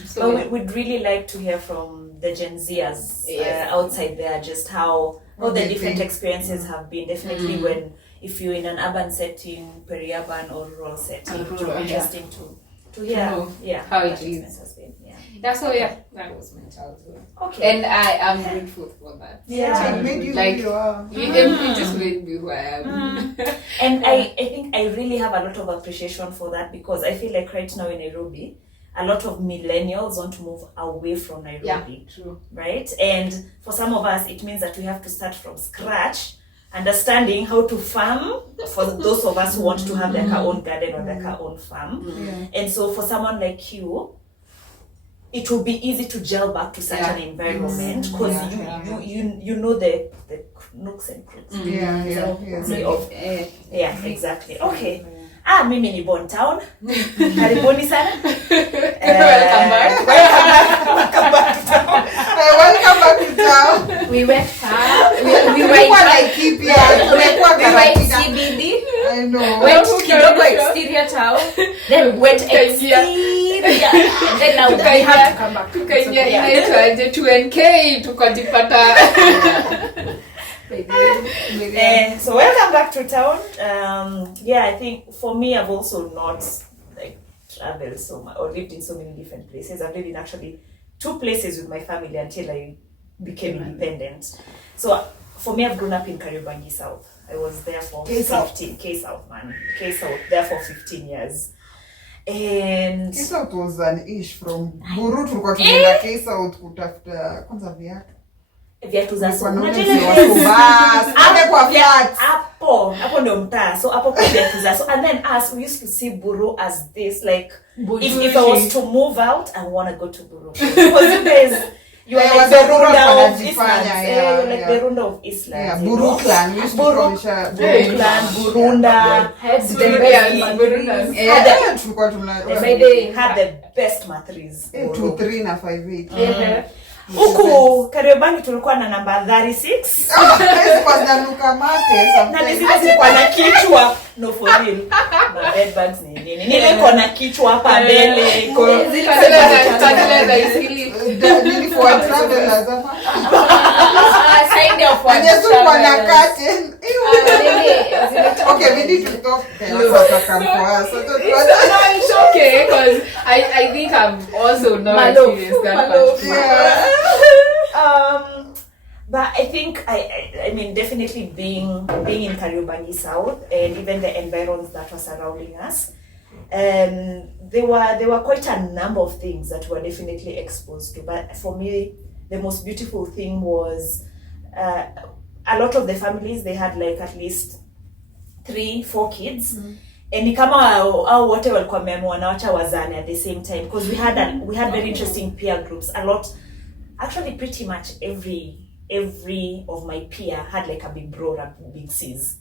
So But we'd really like to hear from the Gen Zers Yes. outside there, just how the they different think. experiences have been. Definitely when, if you're in an urban setting, peri-urban or rural setting, it would be Rural, interesting to hear know how how that it is. experience has been. Yeah. That's so yeah, that was my childhood. Okay. And I am grateful for that. Yeah. It made you Like, who you are. It just made me who I am. And I think I really have a lot of appreciation for that, because I feel like right now in Nairobi, a lot of millennials want to move away from Nairobi, True. right? And for some of us, it means that we have to start from scratch, understanding how to farm, for those of us who want to have like our own garden or like our own farm. Yeah. And so for someone like you, it will be easy to gel back to such an environment, because you know the nooks and crannies. Yeah, yeah, So, yeah. yeah, exactly. Okay. Mimi ni Bon Town. Karibuni sana. Welcome back. Welcome back to town. Welcome back to town. We went far. We Tumekuwa went Laikipia, tumekuwa Karatina. CBD. I know. Went kidogo exterior town. Then we went exterior. And then now we have to come back. tukaingia inaitwaje 2NK tukajipata. So welcome back to town. Yeah, I think for me, I've also not like traveled so much or lived in so many different places. I've lived in actually 2 places with my family until I became independent. So for me, I've grown up in Kariobangi South. I was there for 15 K-South, man. K-South, there for 15 years. And K-South was an ish from Buru, tulikuwa tumeenda K-South kutafuta kwanza viatu. viatu za Kwa so. nini si bas? Ame kwa flats. Hapo ndio mtaa. So hapo kwa viatu za so. And then us, we used to see Buru as this, like, if I was to move out, I want to go to Buru. Because you guys, you are like the Runda of Islands. You're like the Runda of Islands. Yeah, Buru clan. We used to call it Buru clan, Burunda. tulikuwa tuna They had the best mathris. 2, 3 na 5, 8. Huku Kariobangi tulikuwa na namba 36. Kwa zanuka mate Na zile zilikuwa na kichwa. No, for real. Na bed bugs ni nini? Nilikuwa na kichwa hapa mbele. nili for travelers hapa. Sign up for Yesu kwa na curtain. Okay, we need to talk No, it's okay because I think I'm also not experienced that much. Yeah. But I think I mean definitely being in Kariobangi South and even the environs that were surrounding us, there were quite a number of things that were definitely exposed to. But for me, the most beautiful thing was a lot of the families, they had like at least 3-4 kids. And ni kama au wote walikuwa wameamua na wacha wazane at the same time, because we had very interesting peer groups. A lot, actually pretty much every of my peer had like a big bro or big sis.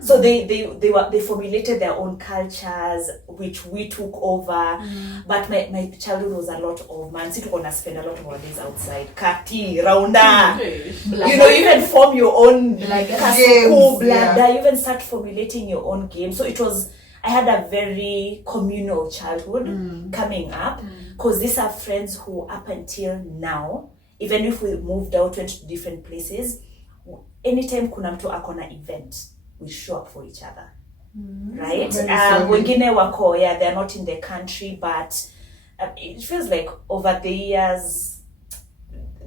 So they formulated their own cultures, which we took over. But my childhood was a lot of man. Sit gonna spend a lot of our days outside. Kati, Raunda. You know, you even form your own like kasuku, blada. You even start formulating your own game. So I had a very communal childhood coming up, because these are friends who up until now, even if we moved out, went to different places, anytime kuna mtu akona event, we show up for each other. Right? Wengine wako, they're not in the country, but it feels like over the years,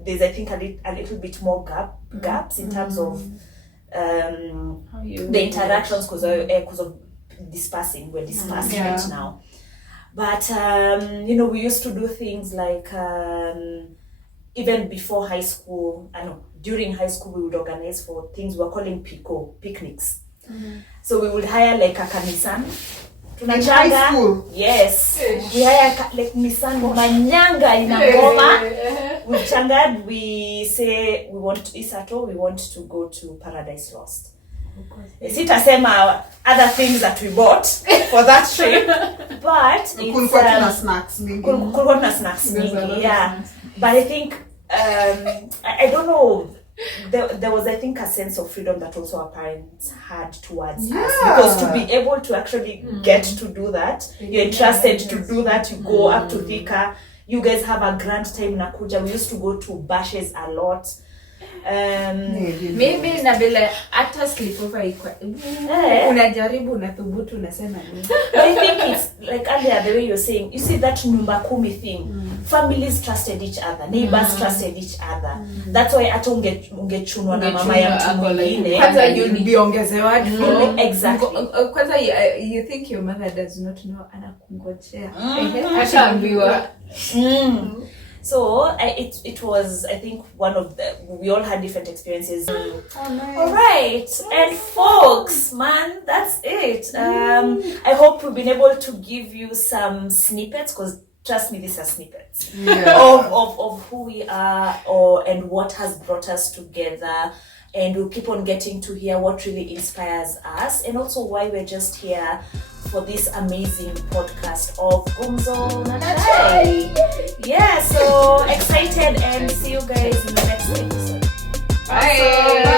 there's I think a little bit more gaps in terms of the interactions, because of dispersing. We're dispersed right now. But we used to do things like even before high school, during high school, we would organize for things we're calling picnics. So we would hire like a Nissan. In high school? Yes. We hire like Nissan manyanga in a goma. We changad, we say we want to Isato, we want to go to Paradise Lost. Sitasema other things that we bought for that trip, but kulikuwa tuna snacks mingi. Kulikuwa tuna snacks mingi, yeah. But I think I don't know, there was, I think, a sense of freedom that also our parents had towards us, because to be able to actually get to do that, you're entrusted to do that. You go up to Thika, you guys have a grand time nakuja. We used to go to bashes a lot. Maybe na vile hata sleepover iko. Unajaribu unathubutu unasema nini? I think it's like earlier the way you're saying, you see that nyumba kumi thing. Families trusted each other, neighbors trusted each other. That's why hata ungechunwa na mama ya mtu mwingine. Kwanza you'll be ongezewa watu. Exactly. Kwanza you think your mother does not know anakungojea. Ataambiwa. So it was, I think, one of the, we all had different experiences. Oh, nice. All right, and folks, man, that's it. I hope we've been able to give you some snippets, because trust me, these are snippets of who we are and what has brought us together. And we'll keep on getting to hear what really inspires us, and also why we're just here for this amazing podcast of Gumzo na Chai. Yeah, so excited, and see you guys in the next episode. Bye.